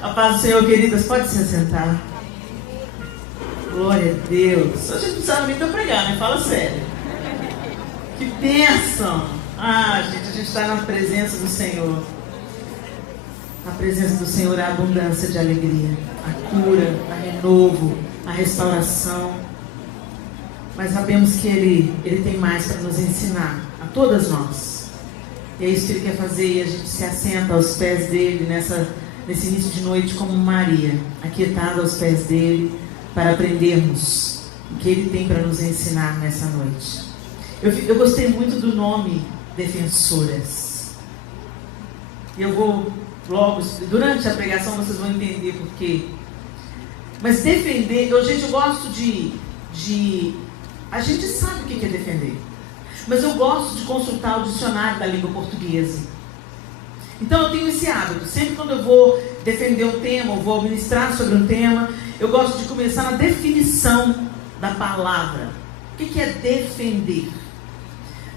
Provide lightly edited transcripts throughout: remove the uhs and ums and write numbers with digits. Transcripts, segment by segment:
A paz do Senhor, queridas, pode se sentar. Glória a Deus. Hoje não precisava nem para pregar, né? Fala sério. Que bênção. Gente, a gente está na presença do Senhor. Na presença do Senhor há abundância de alegria, a cura, a renovo, a restauração. Mas sabemos que Ele tem mais para nos ensinar, a todas nós. E é isso que Ele quer fazer, e a gente se assenta aos pés dEle nesse início de noite como Maria, aquietada aos pés dEle, para aprendermos o que Ele tem para nos ensinar nessa noite. Eu gostei muito do nome Defensoras. E eu vou logo, durante a pregação vocês vão entender por quê. Mas defender, gente, eu gosto de a gente sabe o que é defender. Mas eu gosto de consultar o dicionário da língua portuguesa. Então eu tenho esse hábito. Sempre quando eu vou defender um tema, ou vou ministrar sobre um tema, eu gosto de começar na definição da palavra. O que é defender?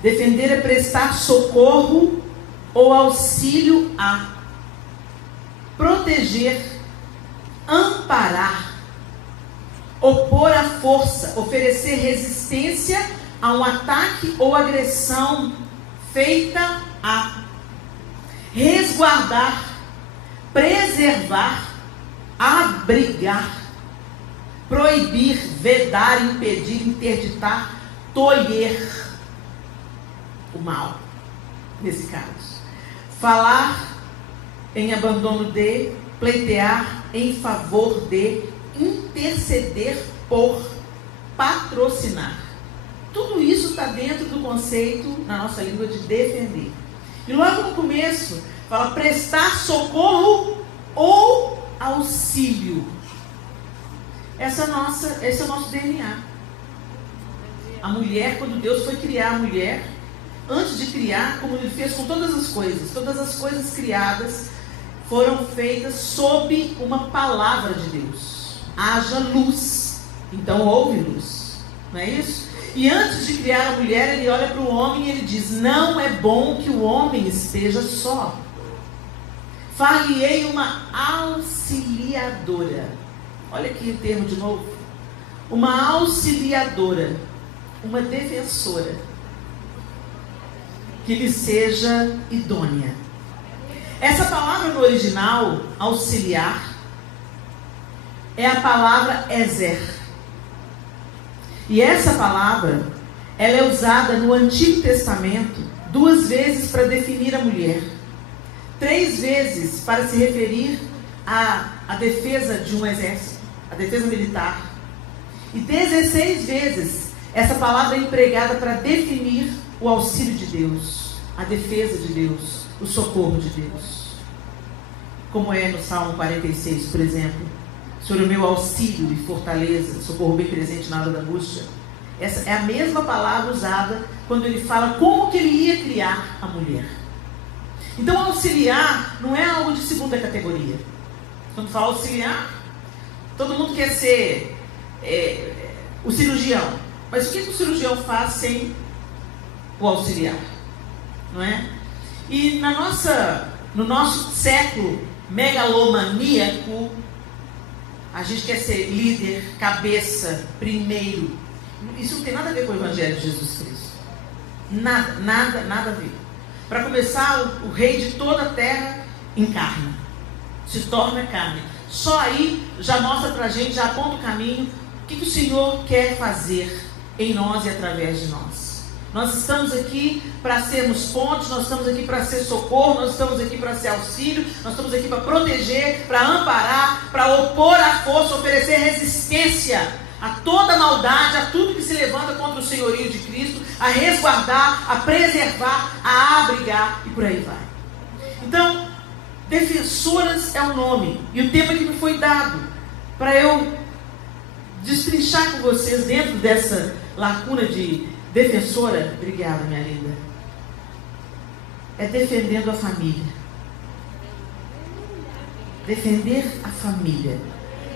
Defender é prestar socorro ou auxílio a, proteger, amparar, opor à força, oferecer resistência a um ataque ou agressão feita a, resguardar, preservar, abrigar, proibir, vedar, impedir, interditar, tolher o mal, nesse caso. Falar em abandono de, pleitear em favor de, interceder por, patrocinar. Tudo isso está dentro do conceito, na nossa língua, de defender. E logo no começo, fala prestar socorro ou auxílio. Esse é o nosso DNA. A mulher, quando Deus foi criar a mulher, antes de criar, como Ele fez com todas as coisas criadas foram feitas sob uma palavra de Deus. Haja luz, então houve luz, não é isso? E antes de criar a mulher, Ele olha para o homem e Ele diz: não é bom que o homem esteja só. Far-lhe-ei uma auxiliadora. Olha aqui o termo de novo. Uma auxiliadora, uma defensora, que lhe seja idônea. Essa palavra no original, auxiliar, é a palavra ezer. E essa palavra, ela é usada no Antigo Testamento 2 vezes para definir a mulher, 3 vezes para se referir à defesa de um exército, a defesa militar, e 16 vezes essa palavra é empregada para definir o auxílio de Deus, a defesa de Deus, o socorro de Deus. Como é no Salmo 46, por exemplo: Senhor, o meu auxílio e fortaleza, socorro bem presente na hora da angústia. Essa é a mesma palavra usada quando ele fala como que ele ia criar a mulher. Então, auxiliar não é algo de segunda categoria. Quando fala auxiliar, todo mundo quer ser o cirurgião. Mas o que o cirurgião faz sem o auxiliar? Não é? E no nosso século megalomaníaco, a gente quer ser líder, cabeça, primeiro. Isso não tem nada a ver com o Evangelho de Jesus Cristo. Nada a ver. Para começar, o rei de toda a terra encarna, se torna carne. Só aí já mostra para a gente, já aponta o caminho, o que o Senhor quer fazer em nós e através de nós. Nós estamos aqui para sermos pontes, nós estamos aqui para ser socorro, nós estamos aqui para ser auxílio, nós estamos aqui para proteger, para amparar, para opor à força, oferecer resistência a toda maldade, a tudo que se levanta contra o senhorio de Cristo, a resguardar, a preservar, a abrigar e por aí vai. Então, defensoras é o nome e o tema que me foi dado para eu destrinchar com vocês dentro dessa lacuna de defensora. Obrigada, minha linda. É defendendo a família. Defender a família.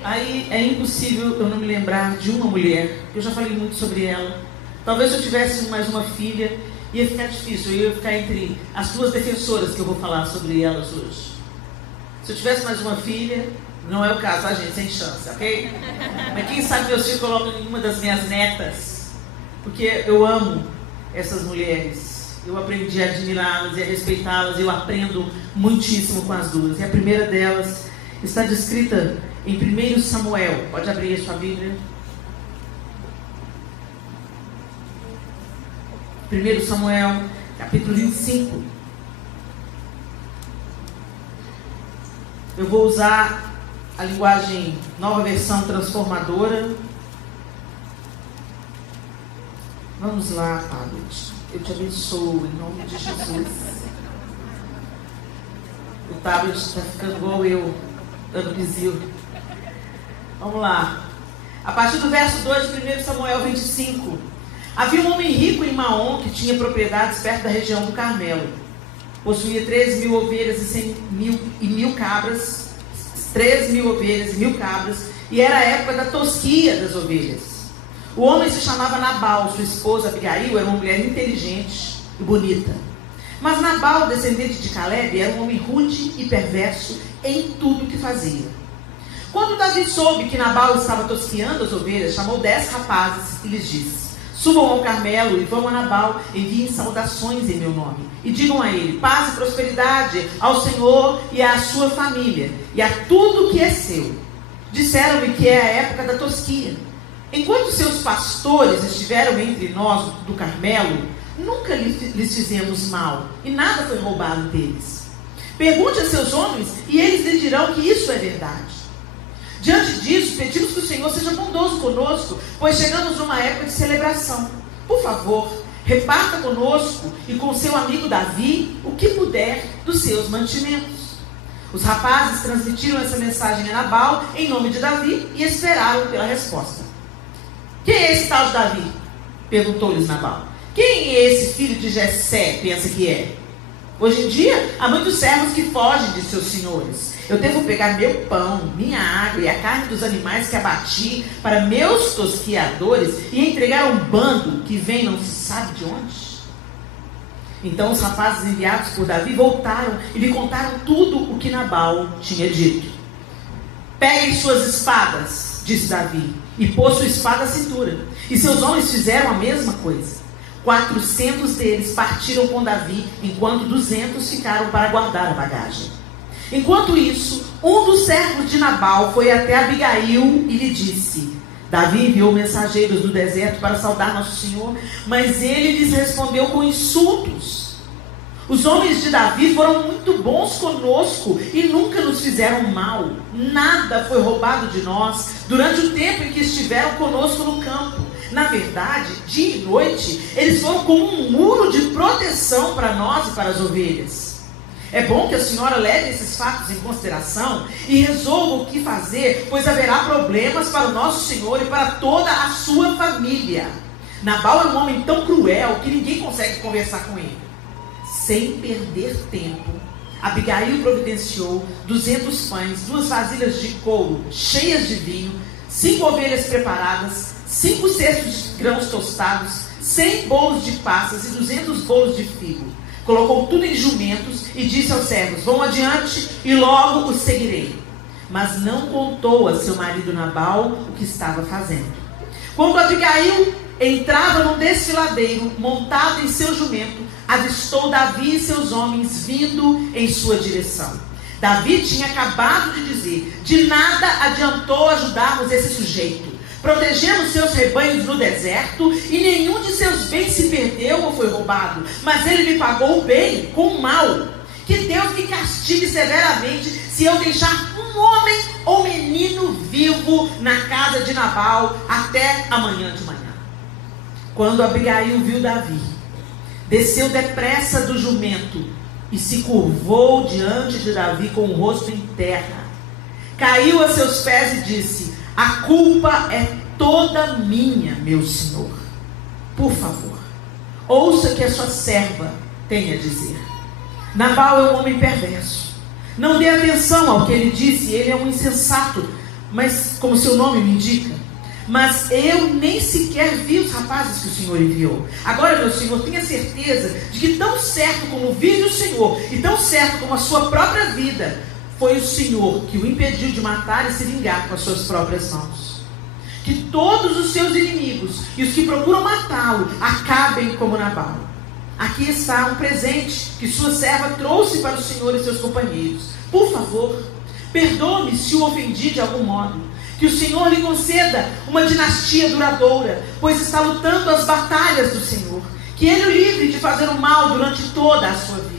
Aí é impossível eu não me lembrar de uma mulher. Eu já falei muito sobre ela. Talvez se eu tivesse mais uma filha, ia ficar difícil. Eu ia ficar entre as 2 defensoras que eu vou falar sobre elas hoje. Se eu tivesse mais uma filha, não é o caso, tá, gente? Sem chance, ok? Mas quem sabe meus filhos colocam em uma das minhas netas, porque eu amo essas mulheres. Eu aprendi a admirá-las e a respeitá-las. Eu aprendo muitíssimo com as duas. E a primeira delas está descrita em 1 Samuel. Pode abrir a sua Bíblia. 1 Samuel, capítulo 25. Eu vou usar a linguagem Nova Versão Transformadora. Vamos lá, Tablet. Eu te abençoo em nome de Jesus. O tablet está ficando igual eu, dando bizil. Vamos lá. A partir do verso 2 de 1 Samuel 25. Havia um homem rico em Maom que tinha propriedades perto da região do Carmelo. Possuía 3.000 ovelhas e 1.000 cabras. 3.000 ovelhas e 1.000 cabras. E era a época da tosquia das ovelhas. O homem se chamava Nabal, sua esposa Abigail era uma mulher inteligente e bonita. Mas Nabal, descendente de Caleb, era um homem rude e perverso em tudo que fazia. Quando Davi soube que Nabal estava tosqueando as ovelhas, chamou 10 rapazes e lhes disse: subam ao Carmelo e vão a Nabal, enviem saudações em meu nome. E digam a ele: paz e prosperidade ao Senhor e à sua família, e a tudo que é seu. Disseram-me que é a época da tosquia. Enquanto seus pastores estiveram entre nós do Carmelo, nunca lhes fizemos mal, e nada foi roubado deles. Pergunte a seus homens, e eles lhe dirão que isso é verdade. Diante disso, pedimos que o Senhor seja bondoso conosco, pois chegamos numa época de celebração. Por favor, reparta conosco e com seu amigo Davi o que puder dos seus mantimentos. Os rapazes transmitiram essa mensagem a Nabal em nome de Davi e esperaram pela resposta. Quem é esse tal de Davi? Perguntou-lhes Nabal. Quem é esse filho de Jessé, pensa que é? Hoje em dia, há muitos servos que fogem de seus senhores. Eu devo pegar meu pão, minha água e a carne dos animais que abati para meus tosquiadores e entregar a um bando que vem não se sabe de onde? Então os rapazes enviados por Davi voltaram e lhe contaram tudo o que Nabal tinha dito. Peguem suas espadas, disse Davi, e pôs sua espada à cintura. E seus homens fizeram a mesma coisa. 400 deles partiram com Davi, enquanto 200 ficaram para guardar a bagagem. Enquanto isso, um dos servos de Nabal foi até Abigail e lhe disse: Davi enviou mensageiros do deserto para saudar nosso Senhor, mas ele lhes respondeu com insultos. Os homens de Davi foram muito bons conosco e nunca nos fizeram mal. Nada foi roubado de nós durante o tempo em que estiveram conosco no campo. Na verdade, dia e noite, eles foram como um muro de proteção para nós e para as ovelhas. É bom que a senhora leve esses fatos em consideração e resolva o que fazer, pois haverá problemas para o nosso Senhor e para toda a sua família. Nabal é um homem tão cruel que ninguém consegue conversar com ele. Sem perder tempo, Abigail providenciou 200 pães, 2 vasilhas de couro cheias de vinho, 5 ovelhas preparadas, 5 cestos de grãos tostados, 100 bolos de passas e 200 bolos de figo. Colocou tudo em jumentos e disse aos servos: vão adiante e logo os seguirei. Mas não contou a seu marido Nabal o que estava fazendo. Quando Abigail entrava num desfiladeiro, montado em seu jumento, avistou Davi e seus homens vindo em sua direção. Davi tinha acabado de dizer: de nada adiantou ajudarmos esse sujeito. Protegemos seus rebanhos no deserto e nenhum de seus bens se perdeu ou foi roubado, mas ele me pagou o bem com o mal. Que Deus me castigue severamente se eu deixar um homem ou menino vivo na casa de Nabal até amanhã de manhã. Quando Abigail viu Davi, desceu depressa do jumento e se curvou diante de Davi com o rosto em terra. Caiu a seus pés e disse: a culpa é toda minha, meu senhor. Por favor, ouça o que a sua serva tem a dizer. Nabal é um homem perverso. Não dê atenção ao que ele disse, ele é um insensato, mas como seu nome me indica. Mas eu nem sequer vi os rapazes que o Senhor enviou. Agora, meu Senhor, tenha certeza de que tão certo como vive o Senhor e tão certo como a sua própria vida, foi o Senhor que o impediu de matar e se vingar com as suas próprias mãos. Que todos os seus inimigos e os que procuram matá-lo acabem como Nabal. Aqui está um presente que sua serva trouxe para o Senhor e seus companheiros. Por favor, perdoe-me se o ofendi de algum modo. Que o Senhor lhe conceda uma dinastia duradoura, pois está lutando as batalhas do Senhor. Que Ele o livre de fazer o mal durante toda a sua vida.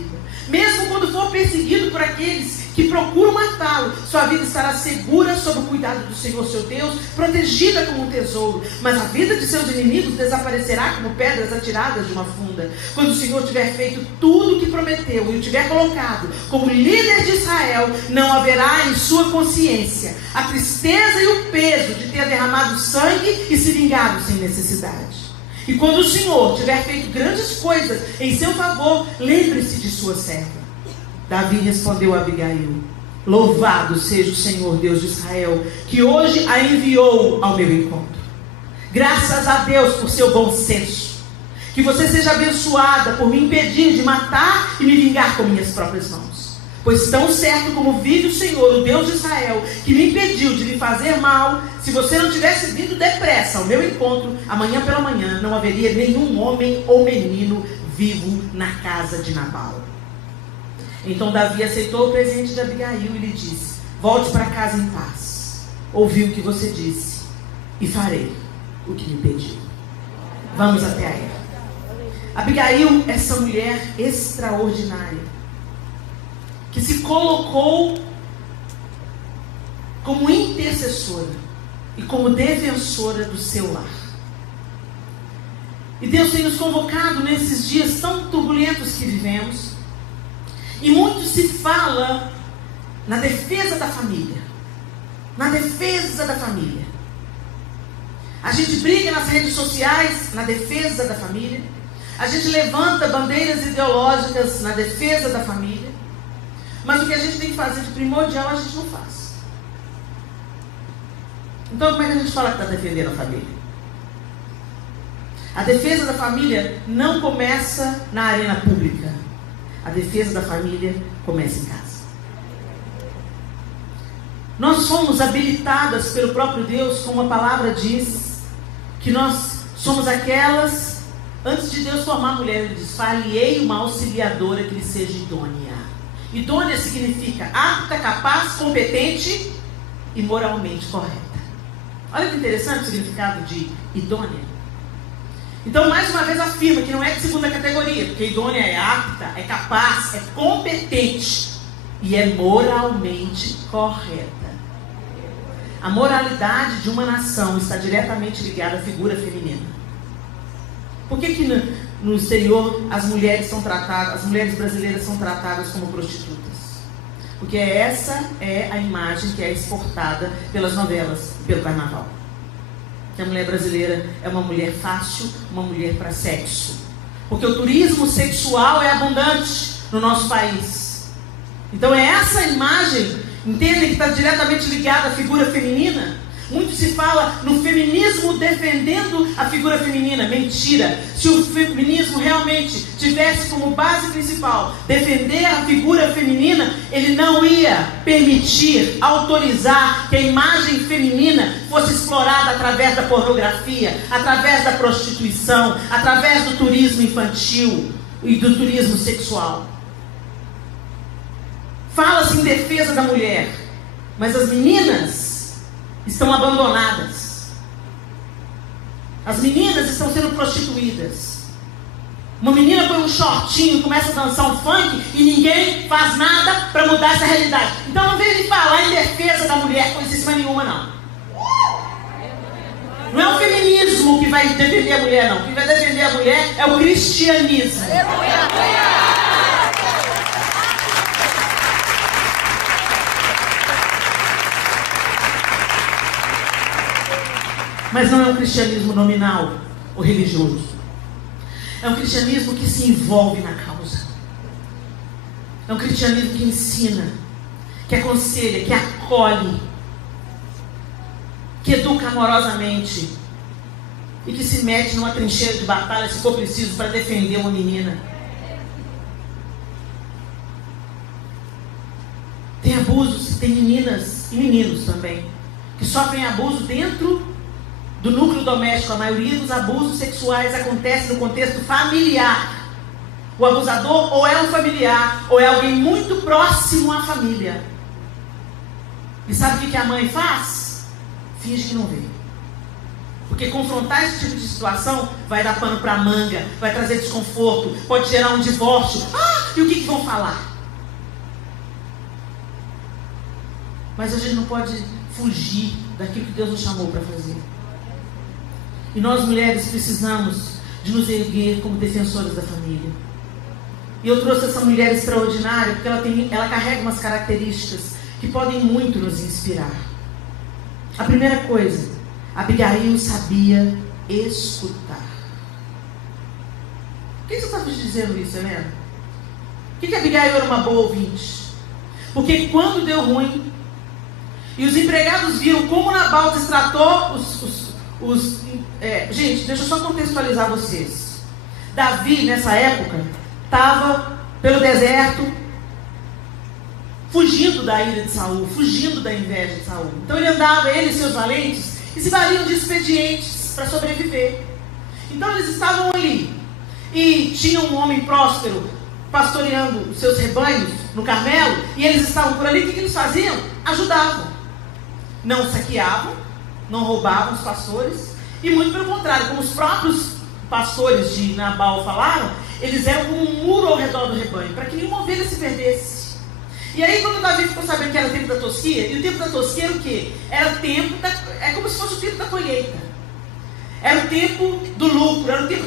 Mesmo quando for perseguido por aqueles que procuram matá-lo, sua vida estará segura sob o cuidado do Senhor seu Deus, protegida como um tesouro. Mas a vida de seus inimigos desaparecerá como pedras atiradas de uma funda. Quando o Senhor tiver feito tudo o que prometeu e o tiver colocado como líder de Israel, não haverá em sua consciência a tristeza e o peso de ter derramado sangue e se vingado sem necessidade. E quando o Senhor tiver feito grandes coisas em seu favor, lembre-se de sua serva. Davi respondeu a Abigail: louvado seja o Senhor Deus de Israel, que hoje a enviou ao meu encontro. Graças a Deus por seu bom senso. Que você seja abençoada por me impedir de matar e me vingar com minhas próprias mãos. Pois tão certo como vive o Senhor, o Deus de Israel, que me impediu de lhe fazer mal, se você não tivesse vindo depressa ao meu encontro, amanhã pela manhã não haveria nenhum homem ou menino vivo na casa de Nabal. Então Davi aceitou o presente de Abigail e lhe disse: volte para casa em paz. Ouvi o que você disse e farei o que me pediu. Vamos até aí. Abigail, essa mulher extraordinária, que se colocou como intercessora e como defensora do seu lar. E Deus tem nos convocado nesses dias tão turbulentos que vivemos. E muito se fala na defesa da família. Na defesa da família. A gente briga nas redes sociais na defesa da família. A gente levanta bandeiras ideológicas na defesa da família. Mas o que a gente tem que fazer de primordial, a gente não faz. Então como é que a gente fala que está defendendo a família? A defesa da família não começa na arena pública. A defesa da família começa em casa. Nós fomos habilitadas pelo próprio Deus, como a palavra diz, que nós somos aquelas, antes de Deus formar a mulher, Ele diz: falhei uma auxiliadora que lhe seja idônea. Idônea significa apta, capaz, competente e moralmente correta. Olha que interessante o significado de idônea. Então, mais uma vez afirma que não é de segunda categoria, porque idônea é apta, é capaz, é competente e é moralmente correta. A moralidade de uma nação está diretamente ligada à figura feminina. Por que no exterior as mulheres brasileiras são tratadas como prostitutas? Porque essa é a imagem que é exportada pelas novelas e pelo carnaval. Que a mulher brasileira é uma mulher fácil, uma mulher para sexo. Porque o turismo sexual é abundante no nosso país. Então é essa imagem, entendem, que está diretamente ligada à figura feminina. Muito se fala no feminismo defendendo a figura feminina. Mentira! Se o feminismo realmente tivesse como base principal defender a figura feminina, ele não ia permitir, autorizar que a imagem feminina fosse explorada através da pornografia, através da prostituição, através do turismo infantil e do turismo sexual. Fala-se em defesa da mulher, mas as meninas estão abandonadas. As meninas estão sendo prostituídas. Uma menina põe um shortinho, começa a dançar um funk e ninguém faz nada para mudar essa realidade. Então não venha me falar em defesa da mulher com coisíssima nenhuma, não. Não é o feminismo que vai defender a mulher, não. Quem vai defender a mulher é o cristianismo. Mas não é um cristianismo nominal ou religioso. É um cristianismo que se envolve na causa. É um cristianismo que ensina, que aconselha, que acolhe, que educa amorosamente e que se mete numa trincheira de batalha, se for preciso, para defender uma menina. Tem abusos, tem meninas e meninos também, que sofrem abuso dentro do núcleo doméstico. A maioria dos abusos sexuais acontece no contexto familiar. O abusador ou é um familiar, ou é alguém muito próximo à família. E sabe o que a mãe faz? Finge que não vê. Porque confrontar esse tipo de situação vai dar pano para manga, vai trazer desconforto, pode gerar um divórcio. E o que vão falar? Mas a gente não pode fugir daquilo que Deus nos chamou para fazer. E nós mulheres precisamos de nos erguer como defensoras da família. E eu trouxe essa mulher extraordinária porque ela carrega umas características que podem muito nos inspirar. A primeira coisa, Abigail sabia escutar. Por que você está dizendo isso, Helena? Por que Abigail era uma boa ouvinte? Porque quando deu ruim, e os empregados viram como Nabal destratou gente, deixa eu só contextualizar vocês. Davi, nessa época, estava pelo deserto, fugindo da ira de Saul, fugindo da inveja de Saul. Então ele andava, ele e seus valentes, e se valiam de expedientes para sobreviver. Então eles estavam ali, e tinha um homem próspero pastoreando os seus rebanhos no Carmelo, e eles estavam por ali. O que eles faziam? Ajudavam. Não saqueavam, não roubavam os pastores, e muito pelo contrário, como os próprios pastores de Nabal falaram, eles eram como um muro ao redor do rebanho, para que nenhuma ovelha se perdesse. E aí quando Davi ficou sabendo que era o tempo da tosquia, e o tempo da tosquia era o quê? Era o tempo é como se fosse o tempo da colheita. Era o tempo do lucro, era o tempo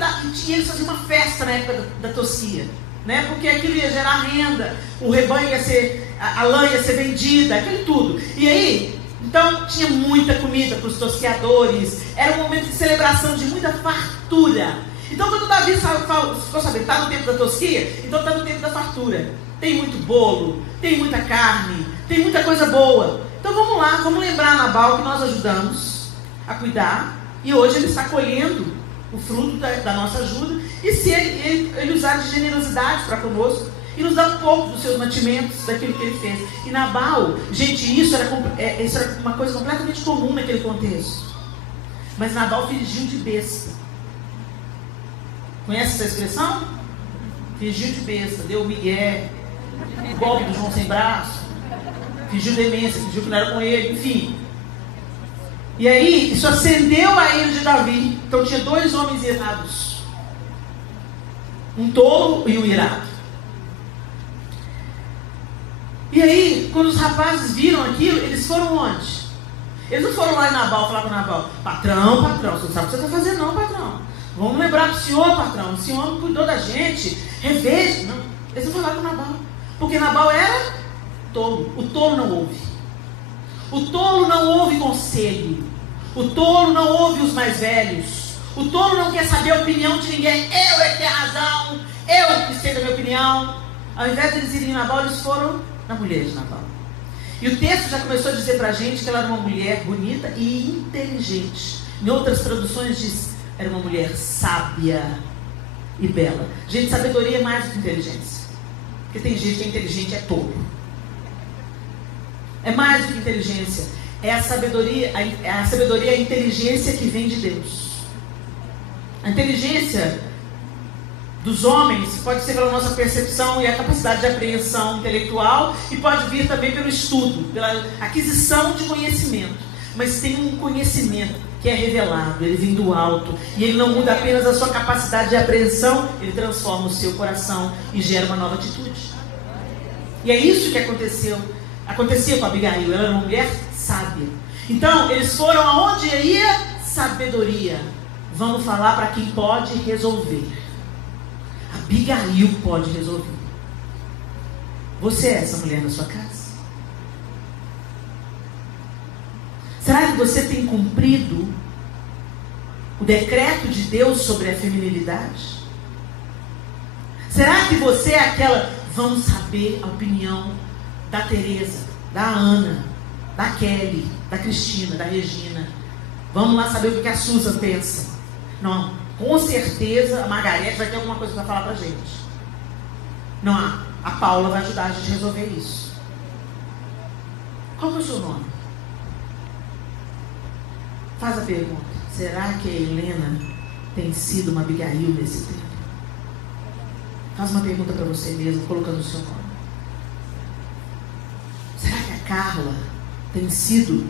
e eles faziam uma festa na época da tosquia, né? Porque aquilo ia gerar renda, o rebanho ia ser, a lã ia ser vendida, aquilo tudo. E aí, então tinha muita comida para os tosqueadores, era um momento de celebração, de muita fartura. Então quando Davi ficou sabendo, está no tempo da tosquia, então está no tempo da fartura. Tem muito bolo, tem muita carne, tem muita coisa boa. Então vamos lá, vamos lembrar Nabal que nós ajudamos a cuidar, e hoje ele está colhendo o fruto da nossa ajuda, e se ele usar de generosidade para conosco, e nos dá um pouco dos seus mantimentos, daquilo que ele fez. E Nabal, gente, isso era uma coisa completamente comum naquele contexto. Mas Nabal fingiu de besta. Conhece essa expressão? Fingiu de besta, deu migué, golpe do João sem braço, fingiu demência, fingiu que não era com ele, enfim. E aí, isso acendeu a ira de Davi. Então tinha dois homens irados, um tolo e um irado. E aí, quando os rapazes viram aquilo, eles foram onde? Eles não foram lá em Nabal falar com Nabal: patrão, você não sabe o que você está fazendo não, patrão. Vamos lembrar do senhor, patrão. O senhor cuidou da gente, reveja. Não, eles não falaram com Nabal, porque Nabal era tolo. O tolo não ouve. O tolo não ouve conselho. O tolo não ouve os mais velhos. O tolo não quer saber a opinião de ninguém. Eu é que tenho razão, eu que sei da minha opinião. Ao invés de eles irem em Nabal, eles foram na mulher de Nabal. E o texto já começou a dizer pra gente que ela era uma mulher bonita e inteligente. Em outras traduções diz, era uma mulher sábia e bela. Gente, sabedoria é mais do que inteligência. Porque tem gente que é inteligente, é tolo. É mais do que inteligência. É a sabedoria, a inteligência que vem de Deus. A inteligência dos homens pode ser pela nossa percepção e a capacidade de apreensão intelectual, e pode vir também pelo estudo, pela aquisição de conhecimento. Mas tem um conhecimento que é revelado, ele vem do alto, e ele não muda apenas a sua capacidade de apreensão, ele transforma o seu coração e gera uma nova atitude. E é isso que acontecia com Abigail. Ela era uma mulher sábia. Então eles foram aonde ia? Sabedoria. Vamos falar para quem pode resolver. Abigail pode resolver. Você é essa mulher na sua casa? Será que você tem cumprido o decreto de Deus sobre a feminilidade? Será que você é aquela... Vamos saber a opinião da Tereza, da Ana, da Kelly, da Cristina, da Regina. Vamos lá saber o que a Susan pensa. Não, com certeza a Margarete vai ter alguma coisa para falar para a gente. Não, a Paula vai ajudar a gente a resolver isso. Qual é o seu nome? Faz a pergunta. Será que a Helena tem sido uma Abigail nesse tempo? Faz uma pergunta para você mesmo, colocando o seu nome. Será que a Carla tem sido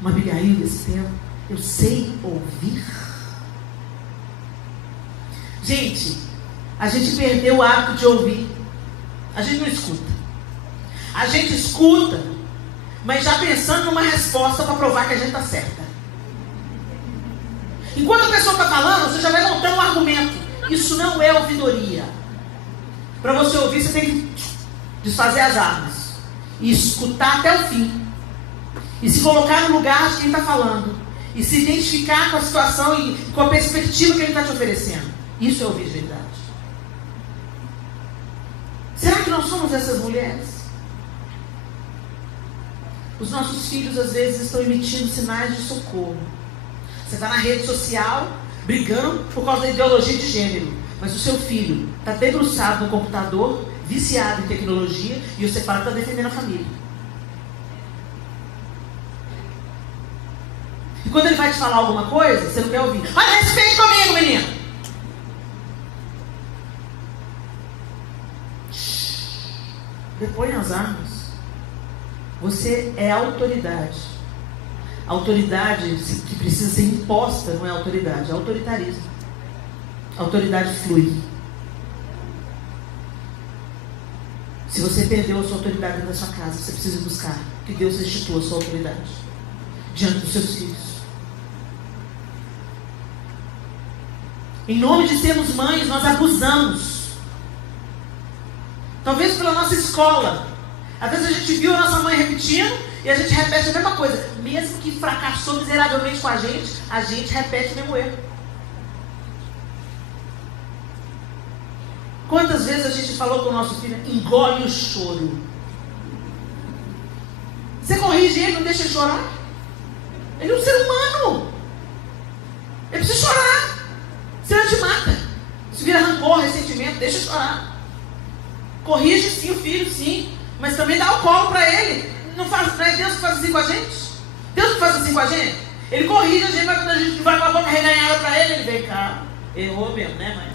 uma Abigail nesse tempo? Eu sei ouvir. Gente, a gente perdeu o hábito de ouvir. A gente não escuta. A gente escuta, mas já pensando numa resposta para provar que a gente está certa. Enquanto a pessoa está falando, você já vai montando um argumento. Isso não é ouvidoria. Para você ouvir, você tem que desfazer as armas e escutar até o fim. E se colocar no lugar de quem está falando. E se identificar com a situação e com a perspectiva que ele está te oferecendo. Isso é ouvir de verdade. Será que nós somos essas mulheres? Os nossos filhos às vezes estão emitindo sinais de socorro. Você está na rede social brigando por causa da ideologia de gênero, mas o seu filho está debruçado no computador, viciado em tecnologia, e você fala que está defendendo a família. E quando ele vai te falar alguma coisa, você não quer ouvir. Olha, respeite comigo, menino. Depõe as armas. Você é autoridade. A autoridade que precisa ser imposta não é autoridade, é autoritarismo. A autoridade flui. Se você perdeu a sua autoridade dentro da sua casa, você precisa buscar que Deus restitua a sua autoridade diante dos seus filhos. Em nome de sermos mães, nós abusamos. Talvez pela nossa escola. Às vezes a gente viu a nossa mãe repetindo e a gente repete a mesma coisa. Mesmo que fracassou miseravelmente com a gente repete o mesmo erro. Quantas vezes a gente falou com o nosso filho, engole o choro. Você corrige ele, não deixa ele chorar? Ele é um ser humano. Ele precisa chorar. Senão ele te mata. Se vira rancor, ressentimento, deixa ele chorar. Corrige sim o filho, sim. Mas também dá o colo para ele. Não é Deus que faz assim com a gente? Deus que faz assim com a gente? Ele corrige a gente, mas quando a gente vai com a boca reganhada para ele, ele vem cá. Errou mesmo, né, mãe?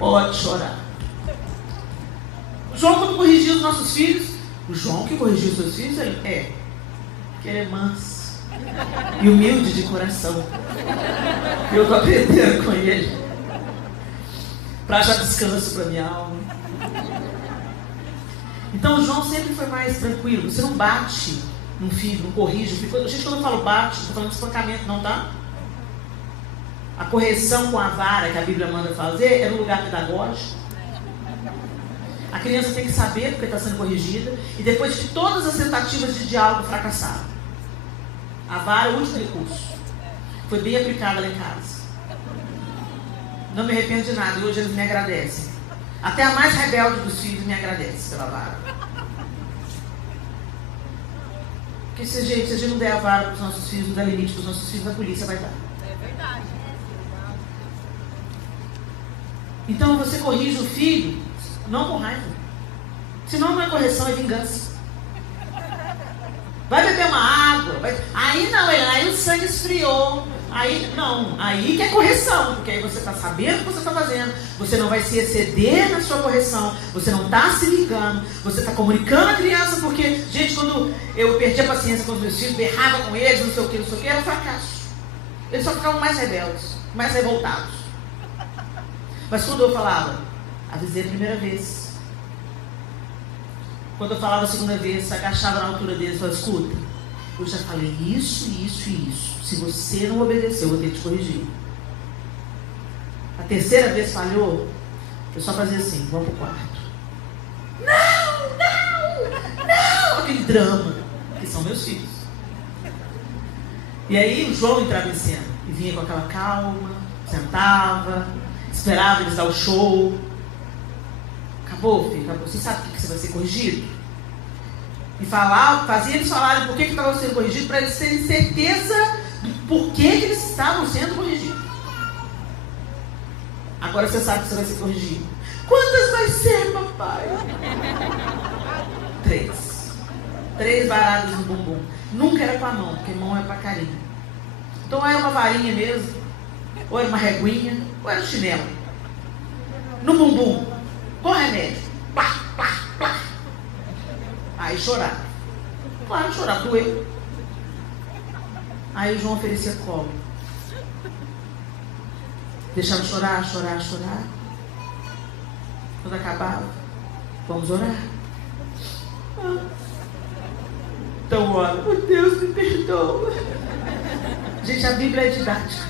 Pode chorar. O João, quando corrigiu os nossos filhos, o João que corrigiu os seus filhos, que ele é manso e humilde de coração. E eu estou aprendendo com ele para achar descanso para minha alma. Então o João sempre foi mais tranquilo. Você não bate num filho, não corrige. Gente, quando eu falo bate, não estou falando de espancamento, não, tá? A correção com a vara que a Bíblia manda fazer é no lugar pedagógico. A criança tem que saber porque está sendo corrigida. E depois de todas as tentativas de diálogo fracassaram, a vara é o último recurso. Foi bem aplicada lá em casa. Não me arrependo de nada. E hoje eles me agradecem. Até a mais rebelde dos filhos me agradece pela vara. Porque se a gente não der a vara para os nossos filhos, não der limite para os nossos filhos, a polícia vai dar. É verdade. Então você corrige o filho, não com raiva. Senão não é correção, é vingança. Vai beber uma água. Aí não, aí o sangue esfriou. Aí não, aí que é correção, porque aí você está sabendo o que você está fazendo, você não vai se exceder na sua correção, você não está se ligando, você está comunicando a criança, porque, gente, quando eu perdi a paciência com os meus filhos, berrava com eles, não sei o que, era um fracasso. Eles só ficavam mais rebeldes, mais revoltados. Mas quando eu falava, avisei a primeira vez. Quando eu falava a segunda vez, agachava na altura deles e falava, escuta, eu já falei isso, isso e isso. Se você não obedeceu, eu vou ter que te corrigir. A terceira vez falhou, eu só fazia assim, vamos pro quarto. Não! Aquele drama, que são meus filhos. E aí o João entrava em cena. E vinha com aquela calma, sentava, esperava eles dar o show. Acabou, filho, acabou. Você sabe o que você vai ser corrigido? E fazia eles falarem por que estavam sendo corrigidos, para eles terem certeza do porquê que eles estavam sendo corrigidos. Agora você sabe que você vai ser corrigido. Quantas vai ser, papai? 3. 3 varadas no bumbum. Nunca era com a mão, porque mão é para carinho. Então, ou era uma varinha mesmo, ou era uma reguinha, ou era um chinelo. No bumbum, com remédio. Plá, plá, plá. Aí chorava. Claro, chorava, doeu. Aí o João oferecia colo. Deixava chorar, chorar, chorar. Quando acabava, vamos orar. Então ora, oh Deus, me perdoa. Gente, a Bíblia é didática.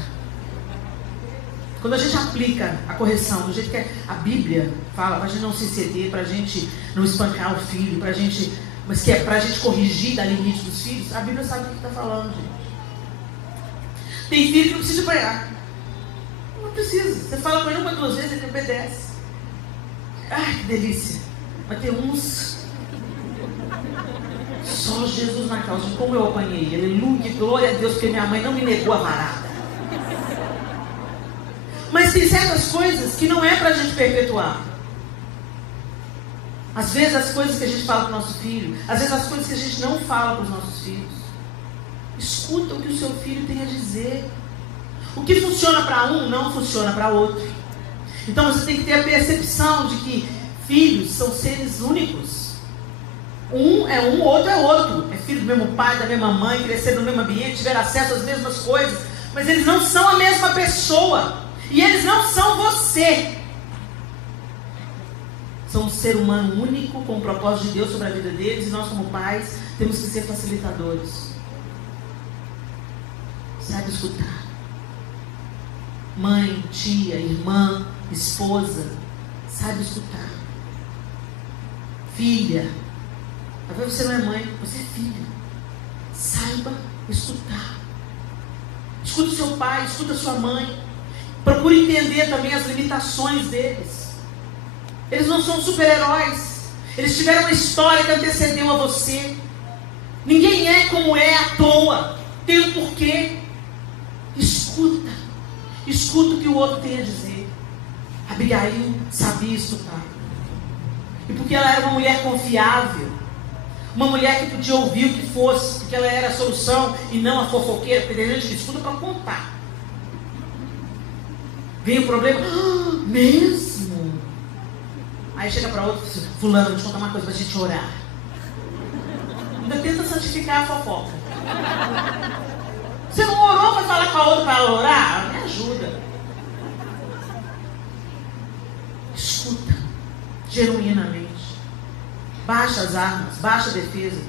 Quando a gente aplica a correção do jeito que a Bíblia fala, para a gente não se exceder, para a gente não espancar o filho, mas que é para a gente corrigir, dar limite dos filhos, a Bíblia sabe o que está falando, gente. Tem filho que não precisa apanhar. Não precisa. Você fala com ele 1 ou 2 vezes, ele obedece. Ai, que delícia. Mas tem uns... Só Jesus na causa. Como eu apanhei. Aleluia, glória a Deus, porque minha mãe não me negou a varada. Mas tem certas coisas que não é pra gente perpetuar. Às vezes as coisas que a gente fala para o nosso filho, às vezes as coisas que a gente não fala para os nossos filhos. Escuta o que o seu filho tem a dizer. O que funciona para um, não funciona para outro. Então você tem que ter a percepção de que filhos são seres únicos. Um é um, outro é outro. É filho do mesmo pai, da mesma mãe, cresceram no mesmo ambiente, tiveram acesso às mesmas coisas. Mas eles não são a mesma pessoa. E eles não são você. São um ser humano único, com o propósito de Deus sobre a vida deles. E nós, como pais, temos que ser facilitadores. Sabe escutar. Mãe, tia, irmã, esposa, sabe escutar. Filha. Talvez você não é mãe, você é filha. Saiba escutar. Escuta o seu pai, escuta a sua mãe. Procure entender também as limitações deles. Eles não são super-heróis. Eles tiveram uma história que antecedeu a você. Ninguém é como é à toa. Tem um porquê. Escuta. Escuta o que o outro tem a dizer. Abigail sabia escutar. E porque ela era uma mulher confiável, uma mulher que podia ouvir o que fosse, porque ela era a solução e não a fofoqueira, porque tem gente que escuta para contar. Vem o problema, mesmo? Aí chega para outro, fulano, vou te contar uma coisa para a gente orar. Ainda tenta santificar a fofoca. Você não orou para falar com a outra para ela orar? Me ajuda. Escuta, genuinamente. Baixa as armas, baixa a defesa.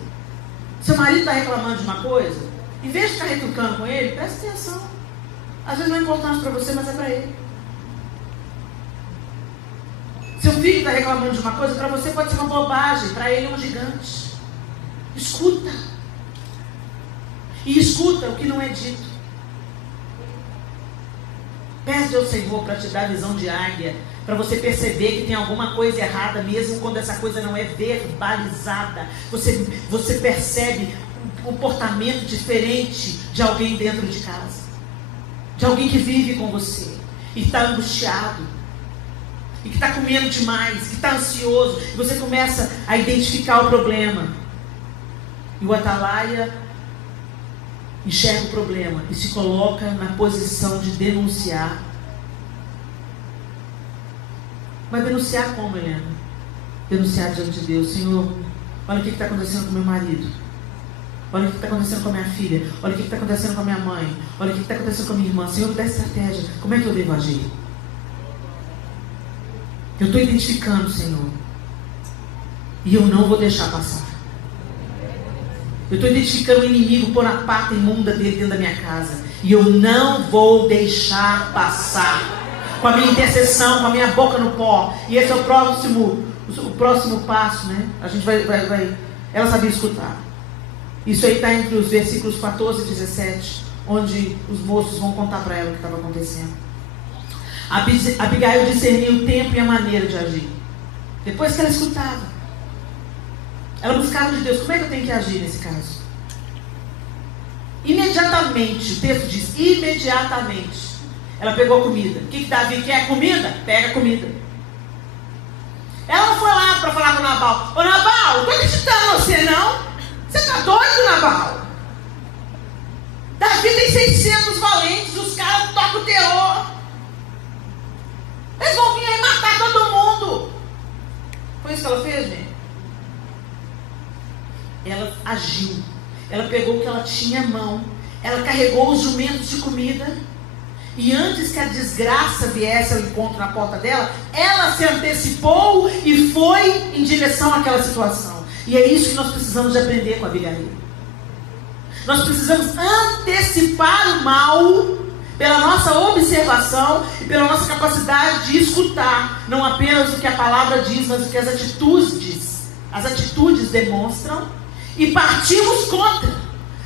Seu marido está reclamando de uma coisa, em vez de ficar retrucando com ele, presta atenção. Às vezes não é importante para você, mas é para ele. Seu filho está reclamando de uma coisa, para você pode ser uma bobagem, para ele é um gigante. Escuta. E escuta o que não é dito. Pede ao Senhor para te dar visão de águia, para você perceber que tem alguma coisa errada, mesmo quando essa coisa não é verbalizada. Você percebe um comportamento diferente de alguém dentro de casa, de alguém que vive com você e está angustiado, e que está comendo demais, que está ansioso, e você começa a identificar o problema. E o atalaia enxerga o problema e se coloca na posição de denunciar. Mas denunciar como, Helena? Denunciar diante de Deus. Senhor, olha o que está acontecendo com meu marido. Olha o que está acontecendo com a minha filha. Olha o que está acontecendo com a minha mãe. Olha o que está acontecendo com a minha irmã. Senhor, me dá estratégia. Como é que eu devo agir? Eu estou identificando, Senhor. E eu não vou deixar passar. Eu estou identificando o inimigo por a pata imunda dele dentro da minha casa. E eu não vou deixar passar. Com a minha intercessão, com a minha boca no pó. E esse é o próximo passo, né? A gente vai. Ela sabia escutar. Isso aí está entre os versículos 14 e 17, onde os moços vão contar para ela o que estava acontecendo. Abigail discernia o tempo e a maneira de agir. Depois que ela escutava, ela buscava de Deus. Como é que eu tenho que agir nesse caso? Imediatamente, o texto diz, imediatamente. Ela pegou comida. O que Davi quer? Comida? Pega comida. Ela não foi lá para falar com o Nabal. Ô Nabal, não estou acreditando em você não. Você está doido, Nabal? Davi tem 600 valentes, os caras tocam o terror. Eles vão vir aí matar todo mundo. Foi isso que ela fez, gente? Ela agiu. Ela pegou o que ela tinha à mão. Ela carregou os jumentos de comida. E antes que a desgraça viesse ao encontro na porta dela, ela se antecipou e foi em direção àquela situação. E é isso que nós precisamos de aprender com a Abigail. Nós precisamos antecipar o mal pela nossa observação e pela nossa capacidade de escutar, não apenas o que a palavra diz, mas o que as atitudes demonstram, e partimos contra.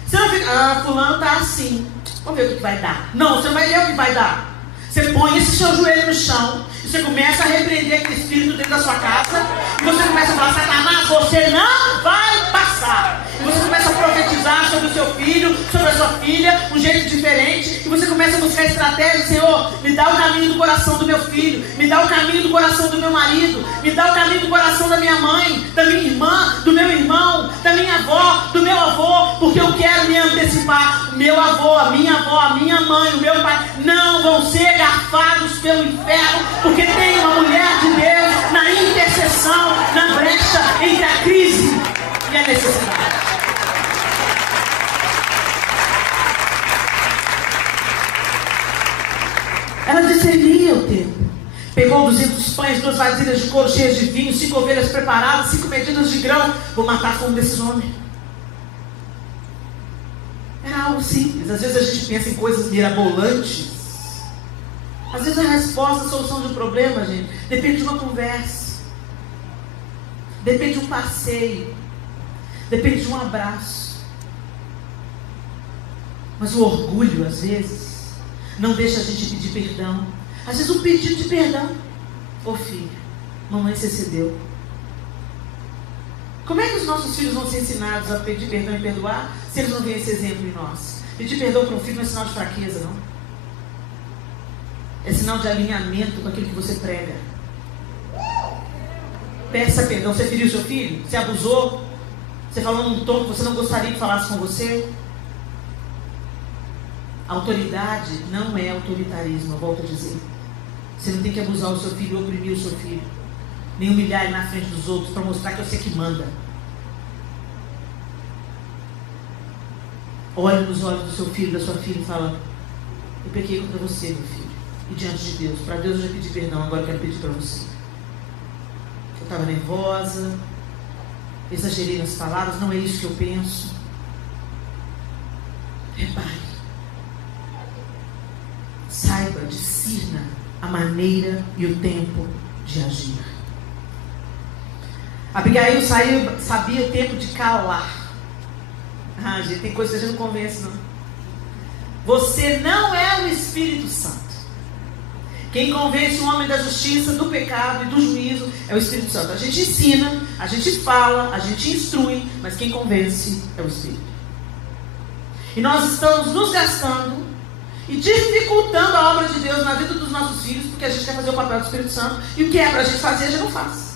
Você não fica, fulano está assim, vamos ver o que vai dar. Não, você não vai ver o que vai dar. Você põe esse seu joelho no chão, e você começa a repreender aquele espírito dentro da sua casa, e você começa a falar, Satanás, você não vai passar. E você começa a profetizar sobre o seu filho, sobre a sua filha, um jeito diferente, e você começa a buscar estratégias. Senhor, me dá o caminho do coração do meu filho, me dá o caminho do coração do meu marido, me dá o caminho do coração da minha mãe, da minha irmã, do meu irmão, da minha avó, do meu avô, porque eu quero me antecipar. Meu avô, a minha mãe, o meu pai, não vão ser garfados pelo inferno, porque tem uma mulher de Deus na intercessão, na brecha entre a crise e a necessidade. Ela discernia o tempo. Pegou 200 pães, 2 vasilhas de couro cheias de vinho, 5 ovelhas preparadas, 5 medidas de grão. Vou matar a fome desses homens. Era algo simples. Às vezes a gente pensa em coisas mirabolantes. Às vezes a resposta, a solução de um problema, gente, depende de uma conversa. Depende de um passeio. Depende de um abraço. Mas o orgulho, às vezes, não deixa a gente pedir perdão. Às vezes um pedido de perdão. Ô filho, mamãe se excedeu. Como é que os nossos filhos vão ser ensinados a pedir perdão e perdoar se eles não veem esse exemplo em nós? Pedir perdão para um filho não é sinal de fraqueza, não. É sinal de alinhamento com aquilo que você prega. Peça perdão. Você feriu seu filho? Você abusou? Você falou num tom que você não gostaria que falasse com você? Autoridade não é autoritarismo, eu volto a dizer. Você não tem que abusar o seu filho ou oprimir o seu filho, nem humilhar ele na frente dos outros para mostrar que você que manda. Olhe nos olhos do seu filho, da sua filha e fala: eu pequei contra você, meu filho, e diante de Deus. Para Deus eu já pedi perdão, agora eu quero pedir para você. Eu estava nervosa, exagerei nas palavras, não é isso que eu penso. Repare. Saiba, discirna a maneira e o tempo de agir. Abigail sabia o tempo de calar. Gente, tem coisa que a gente não convence, não. Você não é o Espírito Santo. Quem convence o homem da justiça, do pecado e do juízo é o Espírito Santo. A gente ensina, a gente fala, a gente instrui, mas quem convence é o Espírito. E nós estamos nos gastando e dificultando a obra de Deus na vida dos nossos filhos, porque a gente quer fazer o papel do Espírito Santo, e o que é para a gente fazer, a gente não faz.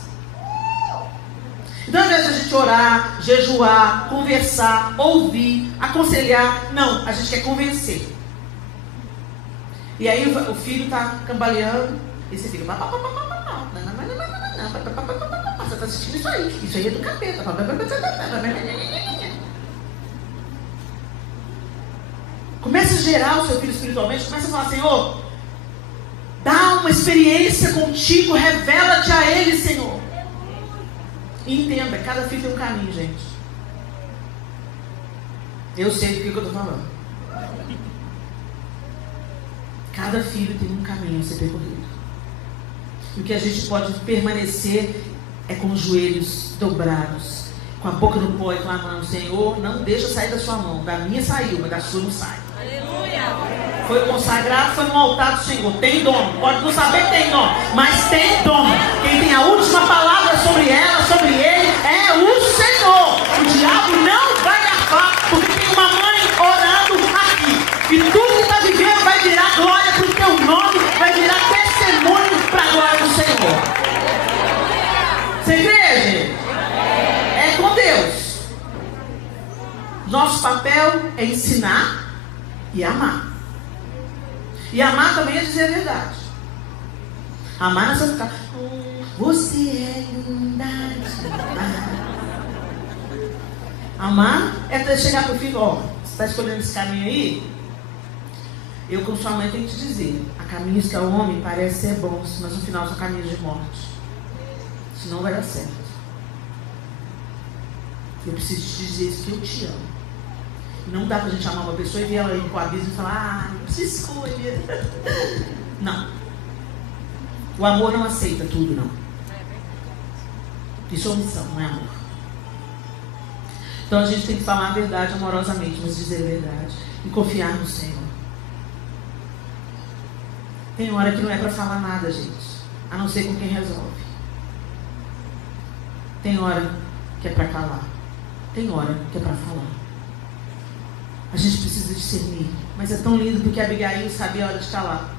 Então, ao invés de a gente orar, jejuar, conversar, ouvir, aconselhar, não, a gente quer convencer. E aí o filho está cambaleando, e você fica: você está assistindo isso aí é do capeta. Comece a gerar o seu filho espiritualmente. Comece a falar: Senhor, dá uma experiência contigo, revela-te a ele, Senhor. E entenda, cada filho tem um caminho, gente. Eu sei do que eu estou falando. Cada filho tem um caminho a ser percorrido. E o que a gente pode permanecer é com os joelhos dobrados, com a boca no pó e clamando: Senhor, não deixa sair da sua mão. Da minha saiu, mas da sua não sai. Foi consagrado, foi no altar do Senhor. Tem dom, pode não saber que tem dom, mas tem dom. Quem tem a última palavra sobre ela, sobre ele, é o Senhor. O diabo não vai garfar, porque tem uma mãe orando aqui. E tudo que está vivendo vai virar glória para o teu nome, vai virar testemunho para a glória do Senhor. Você crê, gente? É com Deus. nosso papel é ensinar e amar. E amar também é dizer a verdade. Amar não é só ficar, você é linda. Amar é chegar pro filho, ó, você está escolhendo esse caminho aí? Eu, como sua mãe, tenho que te dizer, há caminhos que ao homem parece ser bons, mas no final são caminhos de morte. Senão vai dar certo. Eu preciso te dizer isso, que eu te amo. Não dá pra gente amar uma pessoa e ver ela ir pro abismo e falar, não precisa escolher. Não. O amor não aceita tudo, não. Isso é omissão, não é amor. Então a gente tem que falar a verdade amorosamente, mas dizer a verdade. E confiar no Senhor. Tem hora que não é para falar nada, gente. A não ser com quem resolve. Tem hora que é para calar. Tem hora que é para falar. A gente precisa discernir. Mas é tão lindo porque a Abigail sabia a hora de calar.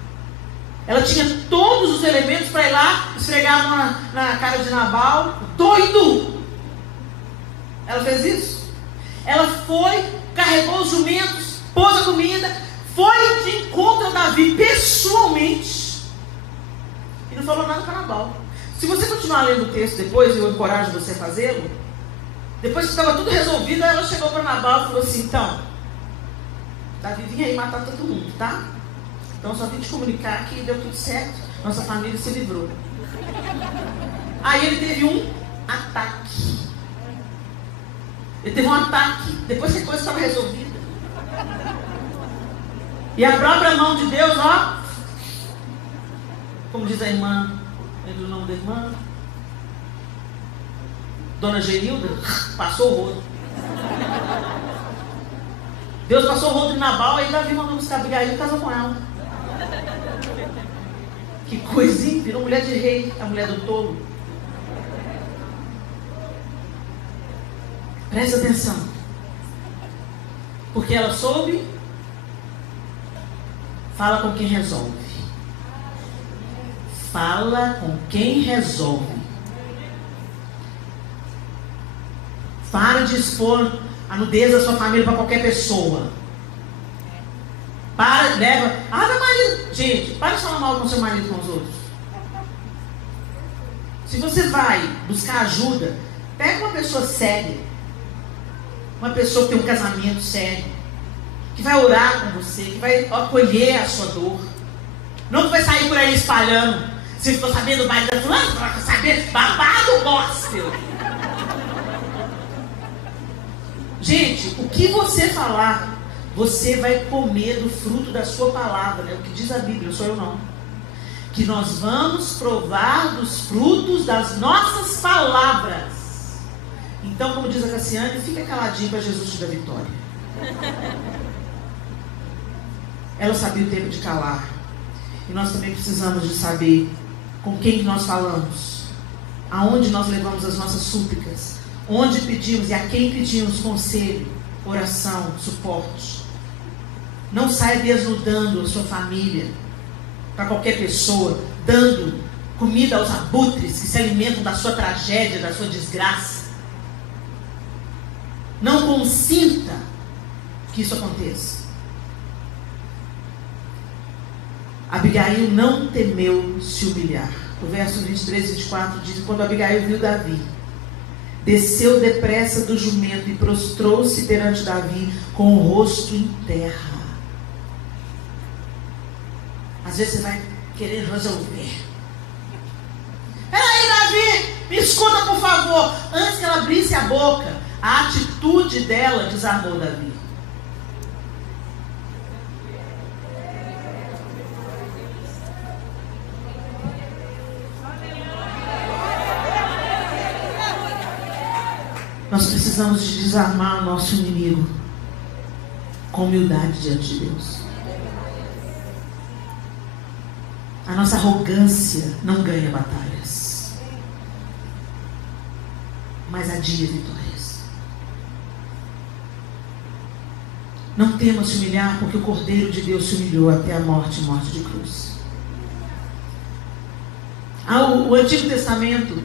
Ela tinha todos os elementos para ir lá esfregar a mão na cara de Nabal. Doido! Ela fez isso. Ela foi, carregou os jumentos, pôs a comida, foi de encontro a Davi pessoalmente e não falou nada para Nabal. Se você continuar lendo o texto depois, eu encorajo você a fazê-lo. Depois que estava tudo resolvido, ela chegou para Nabal e falou assim, então, Davi vinha aí matar todo mundo, tá? Então só vim te comunicar que deu tudo certo, nossa família se livrou. Aí ele teve um ataque. Ele teve um ataque, depois que a coisa estava resolvida. E a própria mão de Deus, ó, como diz a irmã, lembra o nome da irmã? Dona Genilda, passou o rodo. Deus passou o rodo de Nabal, aí Davi mandou buscar Abigail e casou com ela. Que coisinha, virou mulher de rei, a mulher do tolo. Presta atenção. Porque ela soube, fala com quem resolve. Fala com quem resolve. Para de expor a nudez da sua família para qualquer pessoa. Para, leva. Meu marido. Gente, para de falar mal com seu marido com os outros. Se você vai buscar ajuda, pega uma pessoa séria. Uma pessoa que tem um casamento sério. Que vai orar com você, que vai acolher a sua dor. Não que vai sair por aí espalhando. Você ficou sabendo do marido da fulana? Você saber babado gospel. Gente, o que você falar, você vai comer do fruto da sua palavra. É o que diz a Bíblia, não sou eu não. Que nós vamos provar dos frutos das nossas palavras. Então, como diz a Cassiane, fica caladinho para Jesus te dar vitória. Ela sabia o tempo de calar. E nós também precisamos de saber com quem nós falamos. Aonde nós levamos as nossas súplicas. Onde pedimos e a quem pedimos conselho, oração, suporte. Não saia desnudando a sua família para qualquer pessoa, dando comida aos abutres que se alimentam da sua tragédia, da sua desgraça. Não consinta que isso aconteça. Abigail não temeu se humilhar. O verso 23 e 24 diz: quando Abigail viu Davi, desceu depressa do jumento e prostrou-se perante Davi com o rosto em terra. Às vezes você vai querer resolver. Peraí, Davi, me escuta por favor. Antes que ela abrisse a boca, a atitude dela desarmou Davi. Nós precisamos de desarmar o nosso inimigo com humildade diante de Deus. A nossa arrogância não ganha batalhas, mas adia vitórias. Não temos se humilhar, porque o Cordeiro de Deus se humilhou até a morte, morte de cruz. O Antigo Testamento,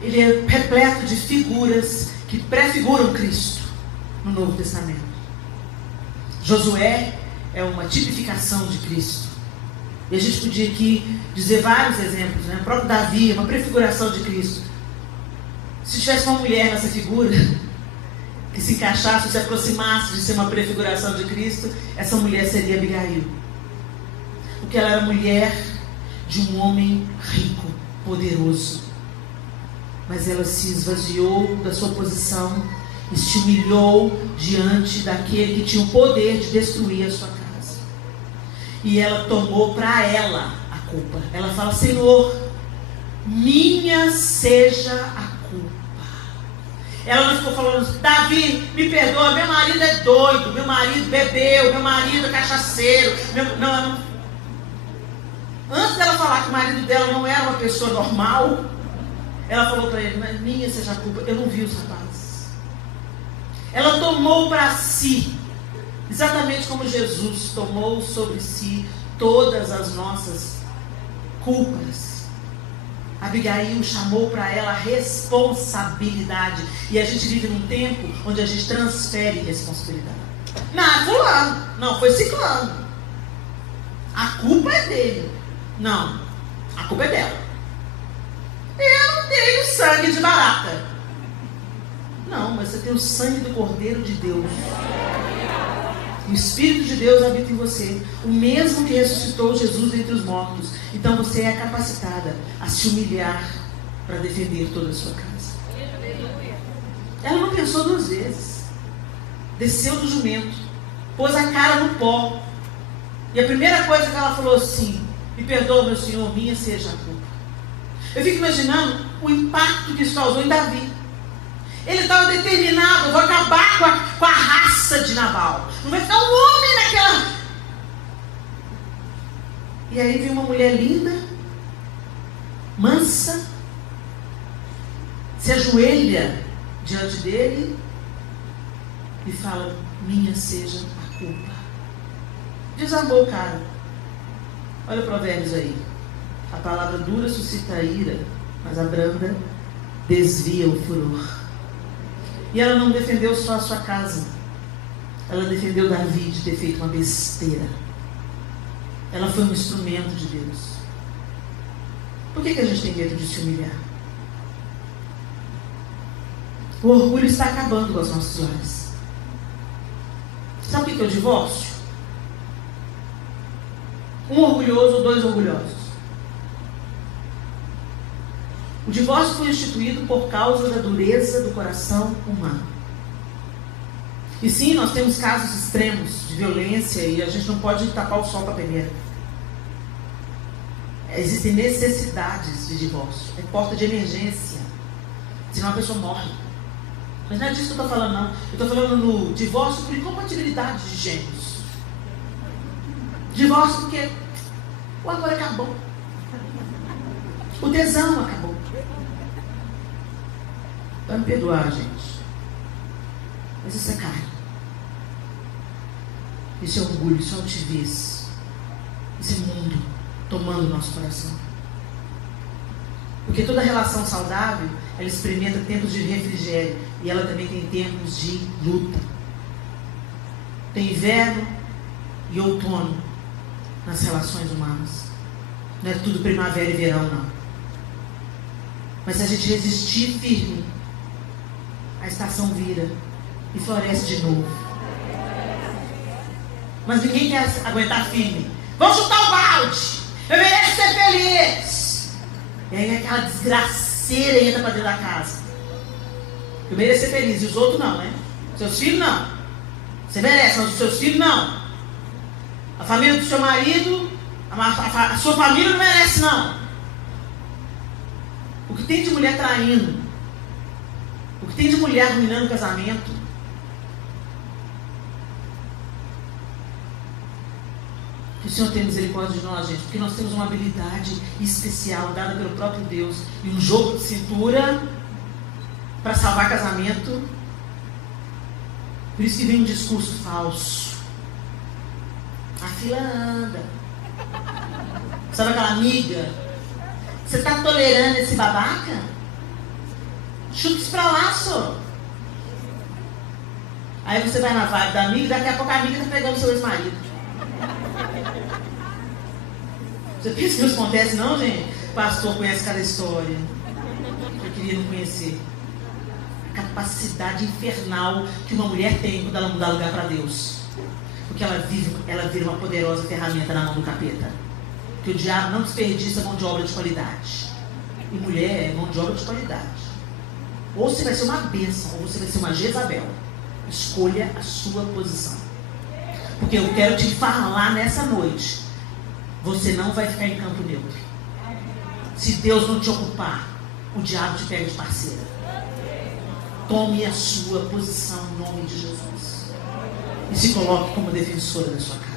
ele é repleto de figuras que prefiguram Cristo. no Novo Testamento. Josué é uma tipificação de Cristo. E a gente podia aqui dizer vários exemplos, né? O próprio Davi é uma prefiguração de Cristo. Se tivesse uma mulher nessa figura que se encaixasse, se aproximasse de ser uma prefiguração de Cristo, essa mulher seria Abigail. Porque ela era mulher de um homem rico, poderoso. Mas ela se esvaziou da sua posição e se humilhou diante daquele que tinha o poder de destruir a sua casa. E ela tomou para ela a culpa. Ela fala: Senhor, minha seja a culpa. Ela não ficou falando: Davi, me perdoa, meu marido é doido, meu marido bebeu, meu marido é cachaceiro. Não. Antes dela falar que o marido dela não era uma pessoa normal, ela falou para ele: mas minha seja a culpa, eu não vi os rapazes. Ela tomou para si, exatamente como Jesus tomou sobre si todas as nossas culpas. Abigail chamou para ela responsabilidade. E a gente vive num tempo onde a gente transfere responsabilidade. Não, fulano, não, foi ciclano. A culpa é dele. Não, a culpa é dela. Eu não tenho sangue de barata. Não, mas você tem o sangue do Cordeiro de Deus. O Espírito de Deus habita em você, o mesmo que ressuscitou Jesus dentre os mortos. Então você é capacitada a se humilhar para defender toda a sua casa. Ela não pensou duas vezes. Desceu do jumento, pôs a cara no pó. E a primeira coisa que ela falou assim: me perdoa, meu Senhor, minha seja a culpa. Eu fico imaginando o impacto que isso causou em Davi. Ele estava determinado: eu vou acabar com a raça de Nabal. Não vai ficar um homem naquela... E aí vem uma mulher linda, mansa, se ajoelha diante dele e fala: minha seja a culpa. Desarmou o cara. Olha o Provérbios aí. A palavra dura suscita a ira, mas a branda desvia o furor. E ela não defendeu só a sua casa. Ela defendeu Davi de ter feito uma besteira. Ela foi um instrumento de Deus. Por que a gente tem medo de se humilhar? O orgulho está acabando com as nossas horas. Sabe o que é o divórcio? Um orgulhoso ou dois orgulhosos. O divórcio foi instituído por causa da dureza do coração humano. E sim, nós temos casos extremos de violência e a gente não pode tapar o sol com a peneira. Existem necessidades de divórcio. É porta de emergência. Senão a pessoa morre. Mas não é disso que eu estou falando, não. Eu estou falando no divórcio por incompatibilidade de gêneros. Divórcio porque o amor acabou. O tesão acabou. Vai me perdoar, gente. Mas isso é carne. Isso é orgulho, isso é altivez. Isso é mundo tomando o nosso coração. Porque toda relação saudável, ela experimenta tempos de refrigério. E ela também tem tempos de luta. Tem inverno e outono nas relações humanas. Não é tudo primavera e verão, não. Mas se a gente resistir firme, a estação vira e floresce de novo. Mas ninguém quer aguentar firme. Vamos chutar o balde. Eu mereço ser feliz. E aí aquela desgraceira entra para dentro da casa. Eu mereço ser feliz. E os outros não, né? Seus filhos não. Você merece, mas os seus filhos não. A família do seu marido, a sua família não merece, não. O que tem de mulher traindo, o que tem de mulher arruinando o casamento, que o Senhor tenha misericórdia de nós, gente, porque nós temos uma habilidade especial dada pelo próprio Deus e um jogo de cintura para salvar casamento. Por isso que vem um discurso falso. A fila anda. Sabe aquela amiga? Você está tolerando esse babaca? Chuta isso pra lá, só. Aí você vai na vibe da amiga e daqui a pouco a amiga está pegando seu ex-marido. Você pensa que isso acontece não, gente? O pastor conhece cada história. Eu queria não conhecer. A capacidade infernal que uma mulher tem quando ela não dá lugar para Deus. Porque ela vira uma poderosa ferramenta na mão do capeta. Que o diabo não desperdiça mão de obra de qualidade. E mulher é mão de obra de qualidade. Ou você vai ser uma bênção, ou você vai ser uma Jezabel. Escolha a sua posição. Porque eu quero te falar nessa noite. Você não vai ficar em campo neutro. Se Deus não te ocupar, o diabo te pega de parceira. Tome a sua posição em nome de Jesus. E se coloque como defensora da sua casa.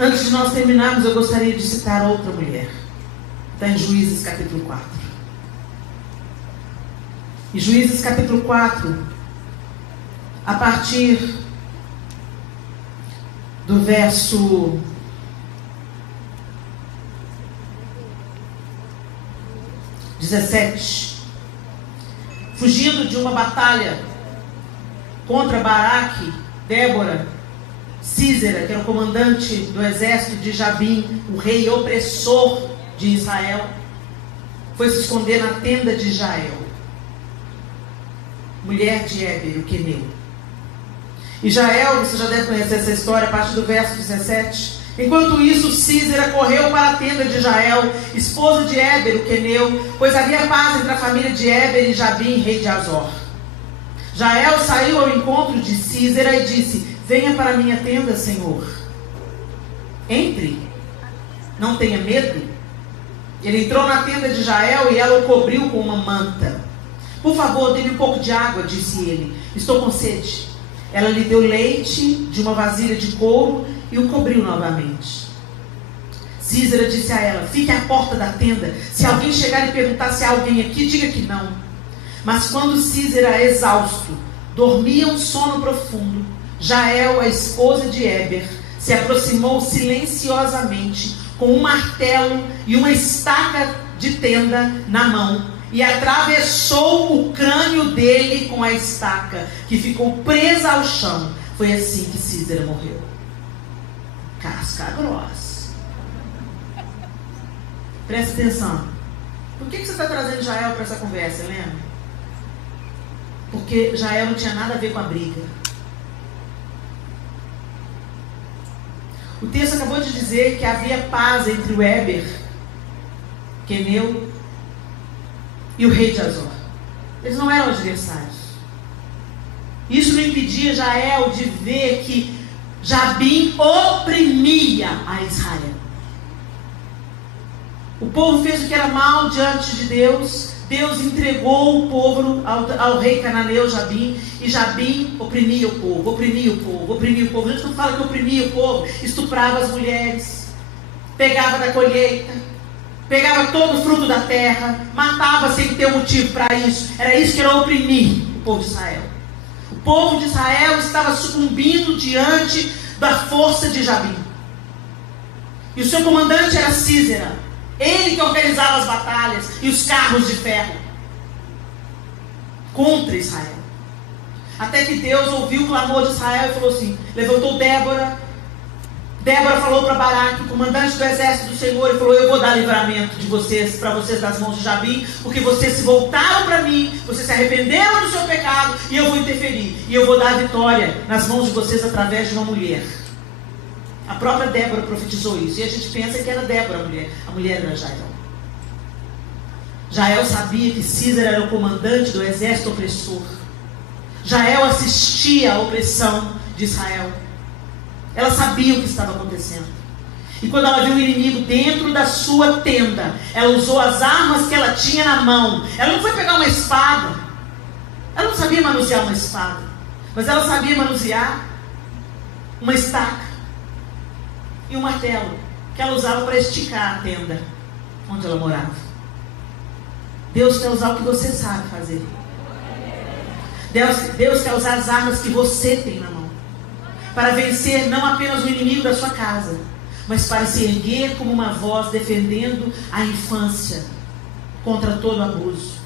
Antes de nós terminarmos, eu gostaria de citar outra mulher. Está em Juízes capítulo 4. Em Juízes capítulo 4, a partir do verso 17, fugindo de uma batalha contra Baraque, Débora, Sísera, que era o comandante do exército de Jabim, o rei opressor de Israel, foi se esconder na tenda de Jael, mulher de Éber, o queneu. E Jael, você já deve conhecer essa história, a partir do verso 17. Enquanto isso, Sísera correu para a tenda de Jael, esposa de Éber, o queneu, pois havia paz entre a família de Éber e Jabim, rei de Azor. Jael saiu ao encontro de Sísera e disse: venha para a minha tenda, Senhor. Entre, não tenha medo. Ele entrou na tenda de Jael e ela o cobriu com uma manta. Por favor, dê-me um pouco de água, disse ele. Estou com sede. Ela lhe deu leite de uma vasilha de couro e o cobriu novamente. Sísera disse a ela: fique à porta da tenda. Se alguém chegar e perguntar se há alguém aqui, diga que não. Mas quando Sísera, exausto, dormia um sono profundo, Jael, a esposa de Éber, se aproximou silenciosamente com um martelo e uma estaca de tenda na mão e atravessou o crânio dele com a estaca, que ficou presa ao chão. Foi assim que Sísera morreu. Casca grossa. Presta atenção. Por que você está trazendo Jael para essa conversa, Helena? Porque Jael não tinha nada a ver com a briga. O texto acabou de dizer que havia paz entre o Éber, queneu, e o rei de Azor. Eles não eram adversários. Isso não impedia Jael de ver que Jabim oprimia a Israel. O povo fez o que era mal diante de Deus. Deus entregou o povo ao rei cananeu Jabim. E Jabim oprimia o povo, oprimia o povo, oprimia o povo. A gente não fala que oprimia o povo, estuprava as mulheres, pegava da colheita, pegava todo o fruto da terra, matava sem ter um motivo para isso. Era isso que era oprimir o povo de Israel. O povo de Israel estava sucumbindo diante da força de Jabim. E o seu comandante era Sísera. Ele que organizava as batalhas e os carros de ferro contra Israel. Até que Deus ouviu o clamor de Israel e falou assim, levantou Débora. Débora falou para Baraque, comandante do exército do Senhor, e falou: eu vou dar livramento de vocês, para vocês das mãos de Jabim, porque vocês se voltaram para mim, vocês se arrependeram do seu pecado, e eu vou interferir, e eu vou dar vitória nas mãos de vocês através de uma mulher. A própria Débora profetizou isso, e a gente pensa que era Débora a mulher era Jael. Jael sabia que Sísera era o comandante do exército opressor. Jael assistia à opressão de Israel. Ela sabia o que estava acontecendo. E quando ela viu o inimigo dentro da sua tenda, ela usou as armas que ela tinha na mão. Ela não foi pegar uma espada. Ela não sabia manusear uma espada. Mas ela sabia manusear uma estaca e um martelo, que ela usava para esticar a tenda onde ela morava. Deus quer usar o que você sabe fazer. Deus quer usar as armas que você tem na mão, para vencer não apenas o inimigo da sua casa, mas para se erguer como uma voz defendendo a infância contra todo abuso.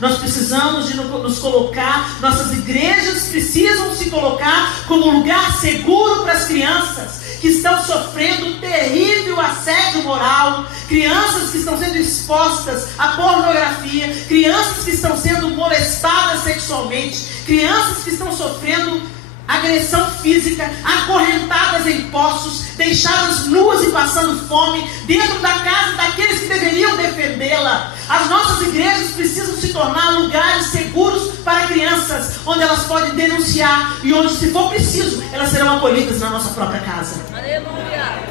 Nós precisamos de nos colocar, nossas igrejas precisam se colocar como um lugar seguro para as crianças que estão sofrendo um terrível assédio moral, crianças que estão sendo expostas à pornografia, crianças que estão sendo molestadas sexualmente, crianças que estão sofrendo agressão física, acorrentadas em poços, deixadas nuas e passando fome, dentro da casa daqueles que deveriam defendê-la. As nossas igrejas precisam se tornar lugares seguros para crianças, onde elas podem denunciar e onde, se for preciso, elas serão acolhidas na nossa própria casa. Aleluia!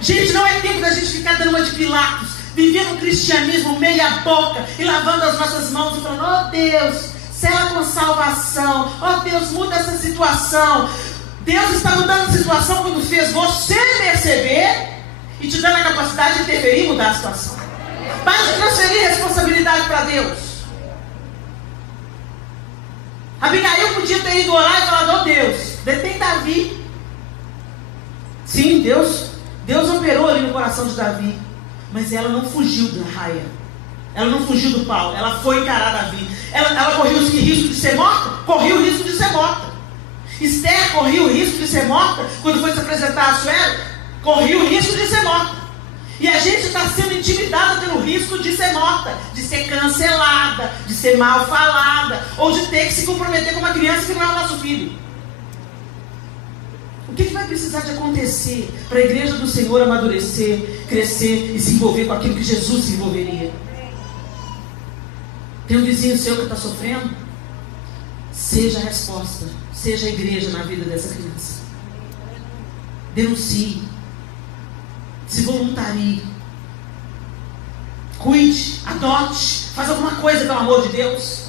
Gente, não é tempo da gente ficar dando uma de Pilatos, vivendo um cristianismo meia boca e lavando as nossas mãos e falando: oh Deus, sela com salvação, oh Deus, muda essa situação. Deus está mudando a situação quando fez você perceber e te dando a capacidade de interferir e mudar a situação. Para de transferir responsabilidade para Deus. Abigail podia ter ido orar e falar: oh Deus, detém Davi. Sim, Deus operou ali no coração de Davi, mas ela não fugiu da raia. Ela não fugiu do pau, ela foi encarar Davi. Ela correu o risco de ser morta? Correu o risco de ser morta. Esther correu o risco de ser morta quando foi se apresentar a Suero? Correu o risco de ser morta. E a gente está sendo intimidada pelo risco de ser morta, de ser cancelada, de ser mal falada, ou de ter que se comprometer com uma criança que não é o nosso filho. O que vai precisar de acontecer para a igreja do Senhor amadurecer, crescer e se envolver com aquilo que Jesus se envolveria? Tem um vizinho seu que está sofrendo? Seja a resposta, seja a igreja na vida dessa criança. Denuncie, se voluntarie, cuide, adote, faz alguma coisa pelo amor de Deus.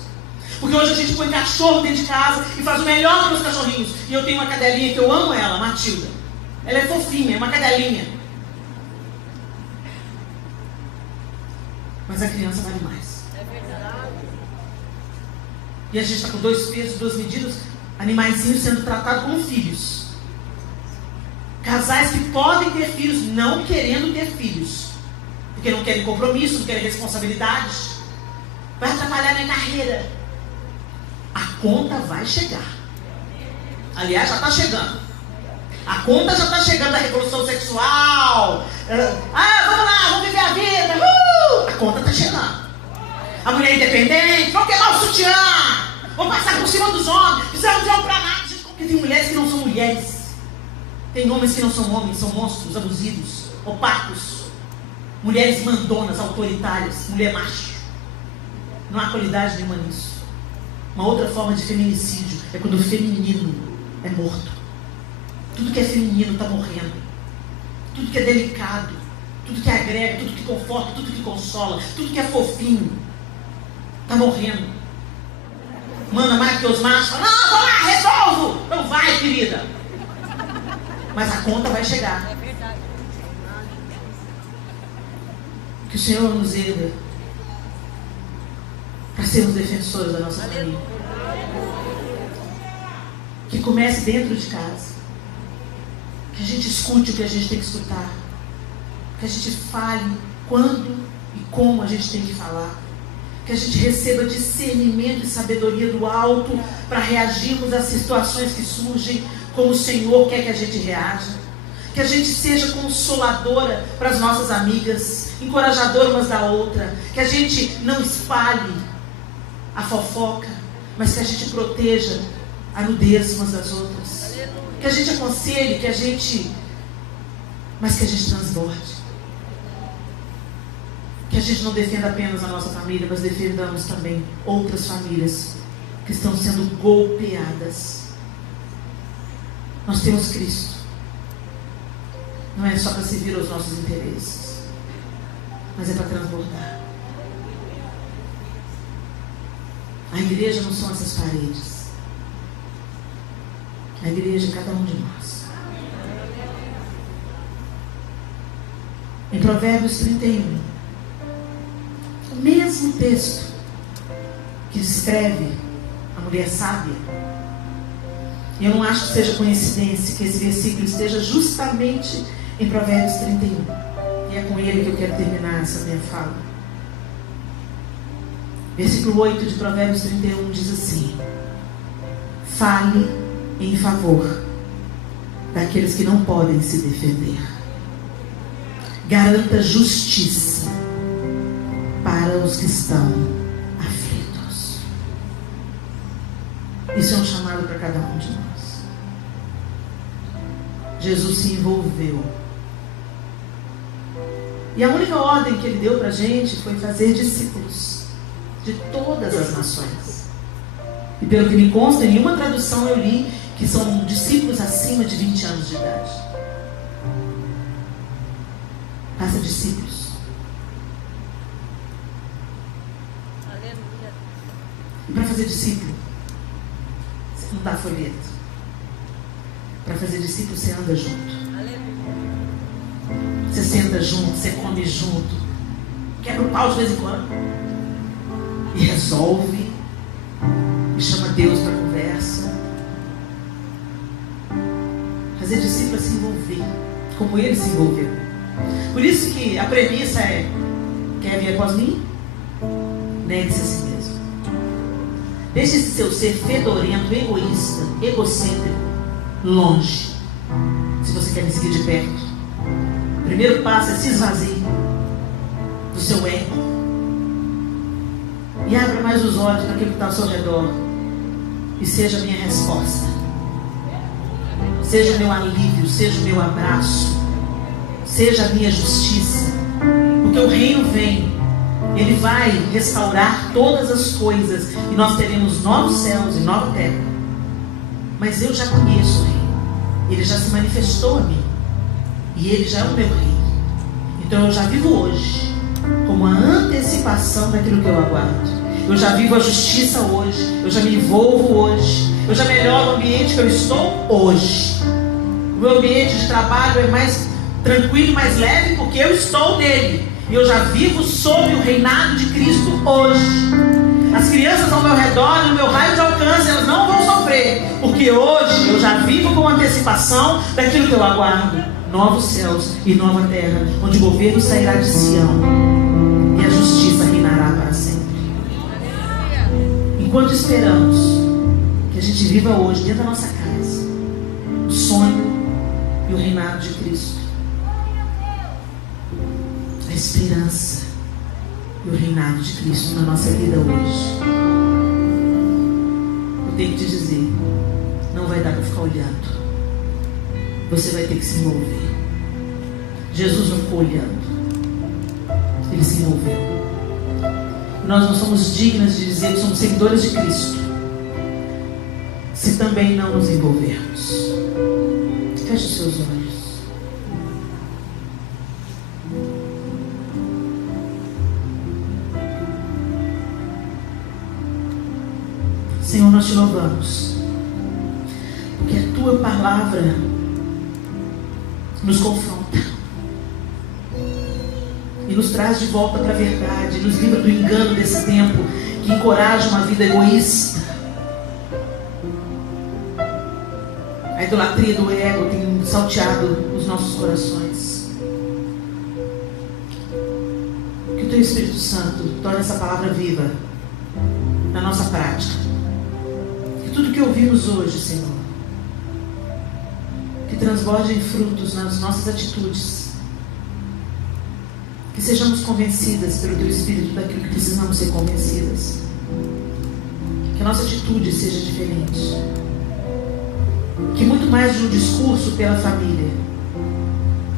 Porque hoje a gente põe cachorro dentro de casa e faz o melhor para os cachorrinhos. E eu tenho uma cadelinha que eu amo ela, Matilda. Ela é fofinha, é uma cadelinha. Mas a criança vale mais. E a gente está com 2 pesos, 2 medidas, animaizinhos sendo tratados como filhos. Casais que podem ter filhos, não querendo ter filhos, porque não querem compromisso, não querem responsabilidade. Vai atrapalhar minha carreira. A conta vai chegar. Aliás, já está chegando. A conta já está chegando da revolução sexual. Vamos lá, vamos viver a vida. A conta está chegando. A mulher independente, vão queimar o sutiã, vão passar por cima dos homens, precisamos de homem para nada. Porque tem mulheres que não são mulheres, tem homens que não são homens, são monstros, abusivos, opacos, mulheres mandonas, autoritárias, mulher macho. Não há qualidade nenhuma nisso. Uma outra forma de feminicídio é quando o feminino é morto. Tudo que é feminino está morrendo. Tudo que é delicado, tudo que agrega, tudo que conforta, tudo que consola, tudo que é fofinho está morrendo. Manda mais que os machos falam: não, vou lá, resolvo. Não vai, querida. Mas a conta vai chegar. Que o Senhor nos erga para sermos defensores da nossa família. Que comece dentro de casa. Que a gente escute o que a gente tem que escutar. Que a gente fale quando e como a gente tem que falar. Que a gente receba discernimento e sabedoria do alto para reagirmos às situações que surgem como o Senhor quer que a gente reaja. Que a gente seja consoladora para as nossas amigas, encorajadora umas da outra. Que a gente não espalhe a fofoca, mas que a gente proteja a nudez umas das outras. Que a gente aconselhe, mas que a gente transborde. Que a gente não defenda apenas a nossa família, mas defendamos também outras famílias que estão sendo golpeadas. Nós temos Cristo. Não é só para servir aos nossos interesses, mas é para transbordar. A igreja não são essas paredes. A igreja é cada um de nós. Em Provérbios 31, o mesmo texto que descreve a mulher sábia, eu não acho que seja coincidência que esse versículo esteja justamente em Provérbios 31. E é com ele que eu quero terminar essa minha fala. Versículo 8 de Provérbios 31 diz assim: fale em favor daqueles que não podem se defender. Garanta justiça para os que estão aflitos. Isso é um chamado para cada um de nós. Jesus se envolveu. E a única ordem que ele deu para a gente foi fazer discípulos de todas as nações. E pelo que me consta, em uma tradução eu li que são discípulos acima de 20 anos de idade. Faça discípulos. E para fazer discípulo, você não dá folheto. Para fazer discípulo, você anda junto. Você senta junto, você come junto, quebra o pau de vez em quando e resolve, e chama Deus para conversa. Fazer discípulo é se envolver, como ele se envolveu. Por isso que a premissa é: quer vir após mim? Negue-se a si mesmo. Deixe esse seu ser fedorento, egoísta, egocêntrico longe. Se você quer me seguir de perto, o primeiro passo é se esvaziar do seu ego e abra mais os olhos para aquilo que está ao seu redor e seja a minha resposta, seja meu alívio, seja o meu abraço, seja a minha justiça, porque o reino vem, ele vai restaurar todas as coisas e nós teremos novos céus e nova terra. Mas eu já conheço o reino, ele já se manifestou a mim e ele já é o meu rei. Então eu já vivo hoje como a antecipação daquilo que eu aguardo. Eu já vivo a justiça hoje, eu já me envolvo hoje, eu já melhoro o ambiente que eu estou hoje. O meu ambiente de trabalho é mais tranquilo, mais leve, porque eu estou nele. E eu já vivo sob o reinado de Cristo hoje. As crianças ao meu redor, no meu raio de alcance, elas não vão sofrer, porque hoje eu já vivo com antecipação daquilo que eu aguardo: novos céus e nova terra, onde o governo sairá de Sião e a justiça reinará para sempre. Enquanto esperamos que a gente viva hoje dentro da nossa casa o sonho e o reinado de Cristo, a esperança e o reinado de Cristo na nossa vida hoje, eu tenho que te dizer, não vai dar para ficar olhando. Você vai ter que se envolver. Jesus não ficou olhando, ele se envolveu. E nós não somos dignas de dizer que somos seguidores de Cristo se também não nos envolvermos. Feche os seus olhos. Senhor, nós te louvamos, porque a tua palavra nos confronta e nos traz de volta para a verdade, nos livra do engano desse tempo que encoraja uma vida egoísta. A idolatria do ego tem salteado os nossos corações. Que o teu Espírito Santo torne essa palavra viva na nossa prática. Que tudo que ouvimos hoje, Senhor, que transborde em frutos nas nossas atitudes. Que sejamos convencidas pelo teu Espírito daquilo que precisamos ser convencidas. Que a nossa atitude seja diferente. Que muito mais de um discurso pela família,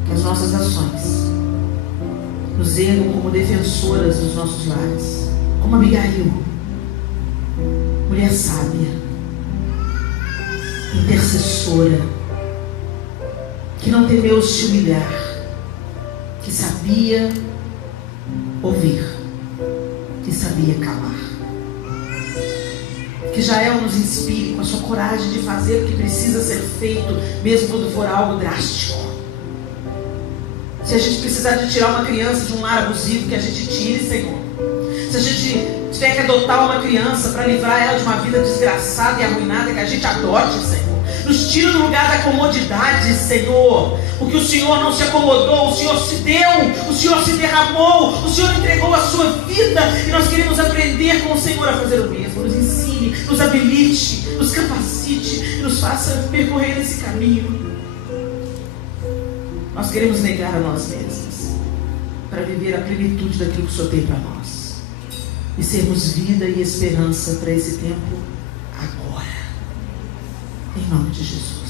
que as nossas ações nos ergam como defensoras dos nossos lares, como Abigail, mulher sábia, intercessora, que não temeu se humilhar, que sabia ouvir, que sabia calar. Que Jael nos inspire com a sua coragem de fazer o que precisa ser feito, mesmo quando for algo drástico. Se a gente precisar de tirar uma criança de um lar abusivo, que a gente tire, Senhor. Se a gente tiver que adotar uma criança para livrar ela de uma vida desgraçada e arruinada, que a gente adote, Senhor. Nos tira do lugar da comodidade, Senhor. Porque o Senhor não se acomodou, o Senhor se deu, o Senhor se derramou, o Senhor entregou a sua vida. E nós queremos aprender com o Senhor a fazer o mesmo. Nos ensine, nos habilite, nos capacite e nos faça percorrer esse caminho. Nós queremos negar a nós mesmos para viver a plenitude daquilo que o Senhor tem para nós e sermos vida e esperança para esse tempo agora, em nome de Jesus.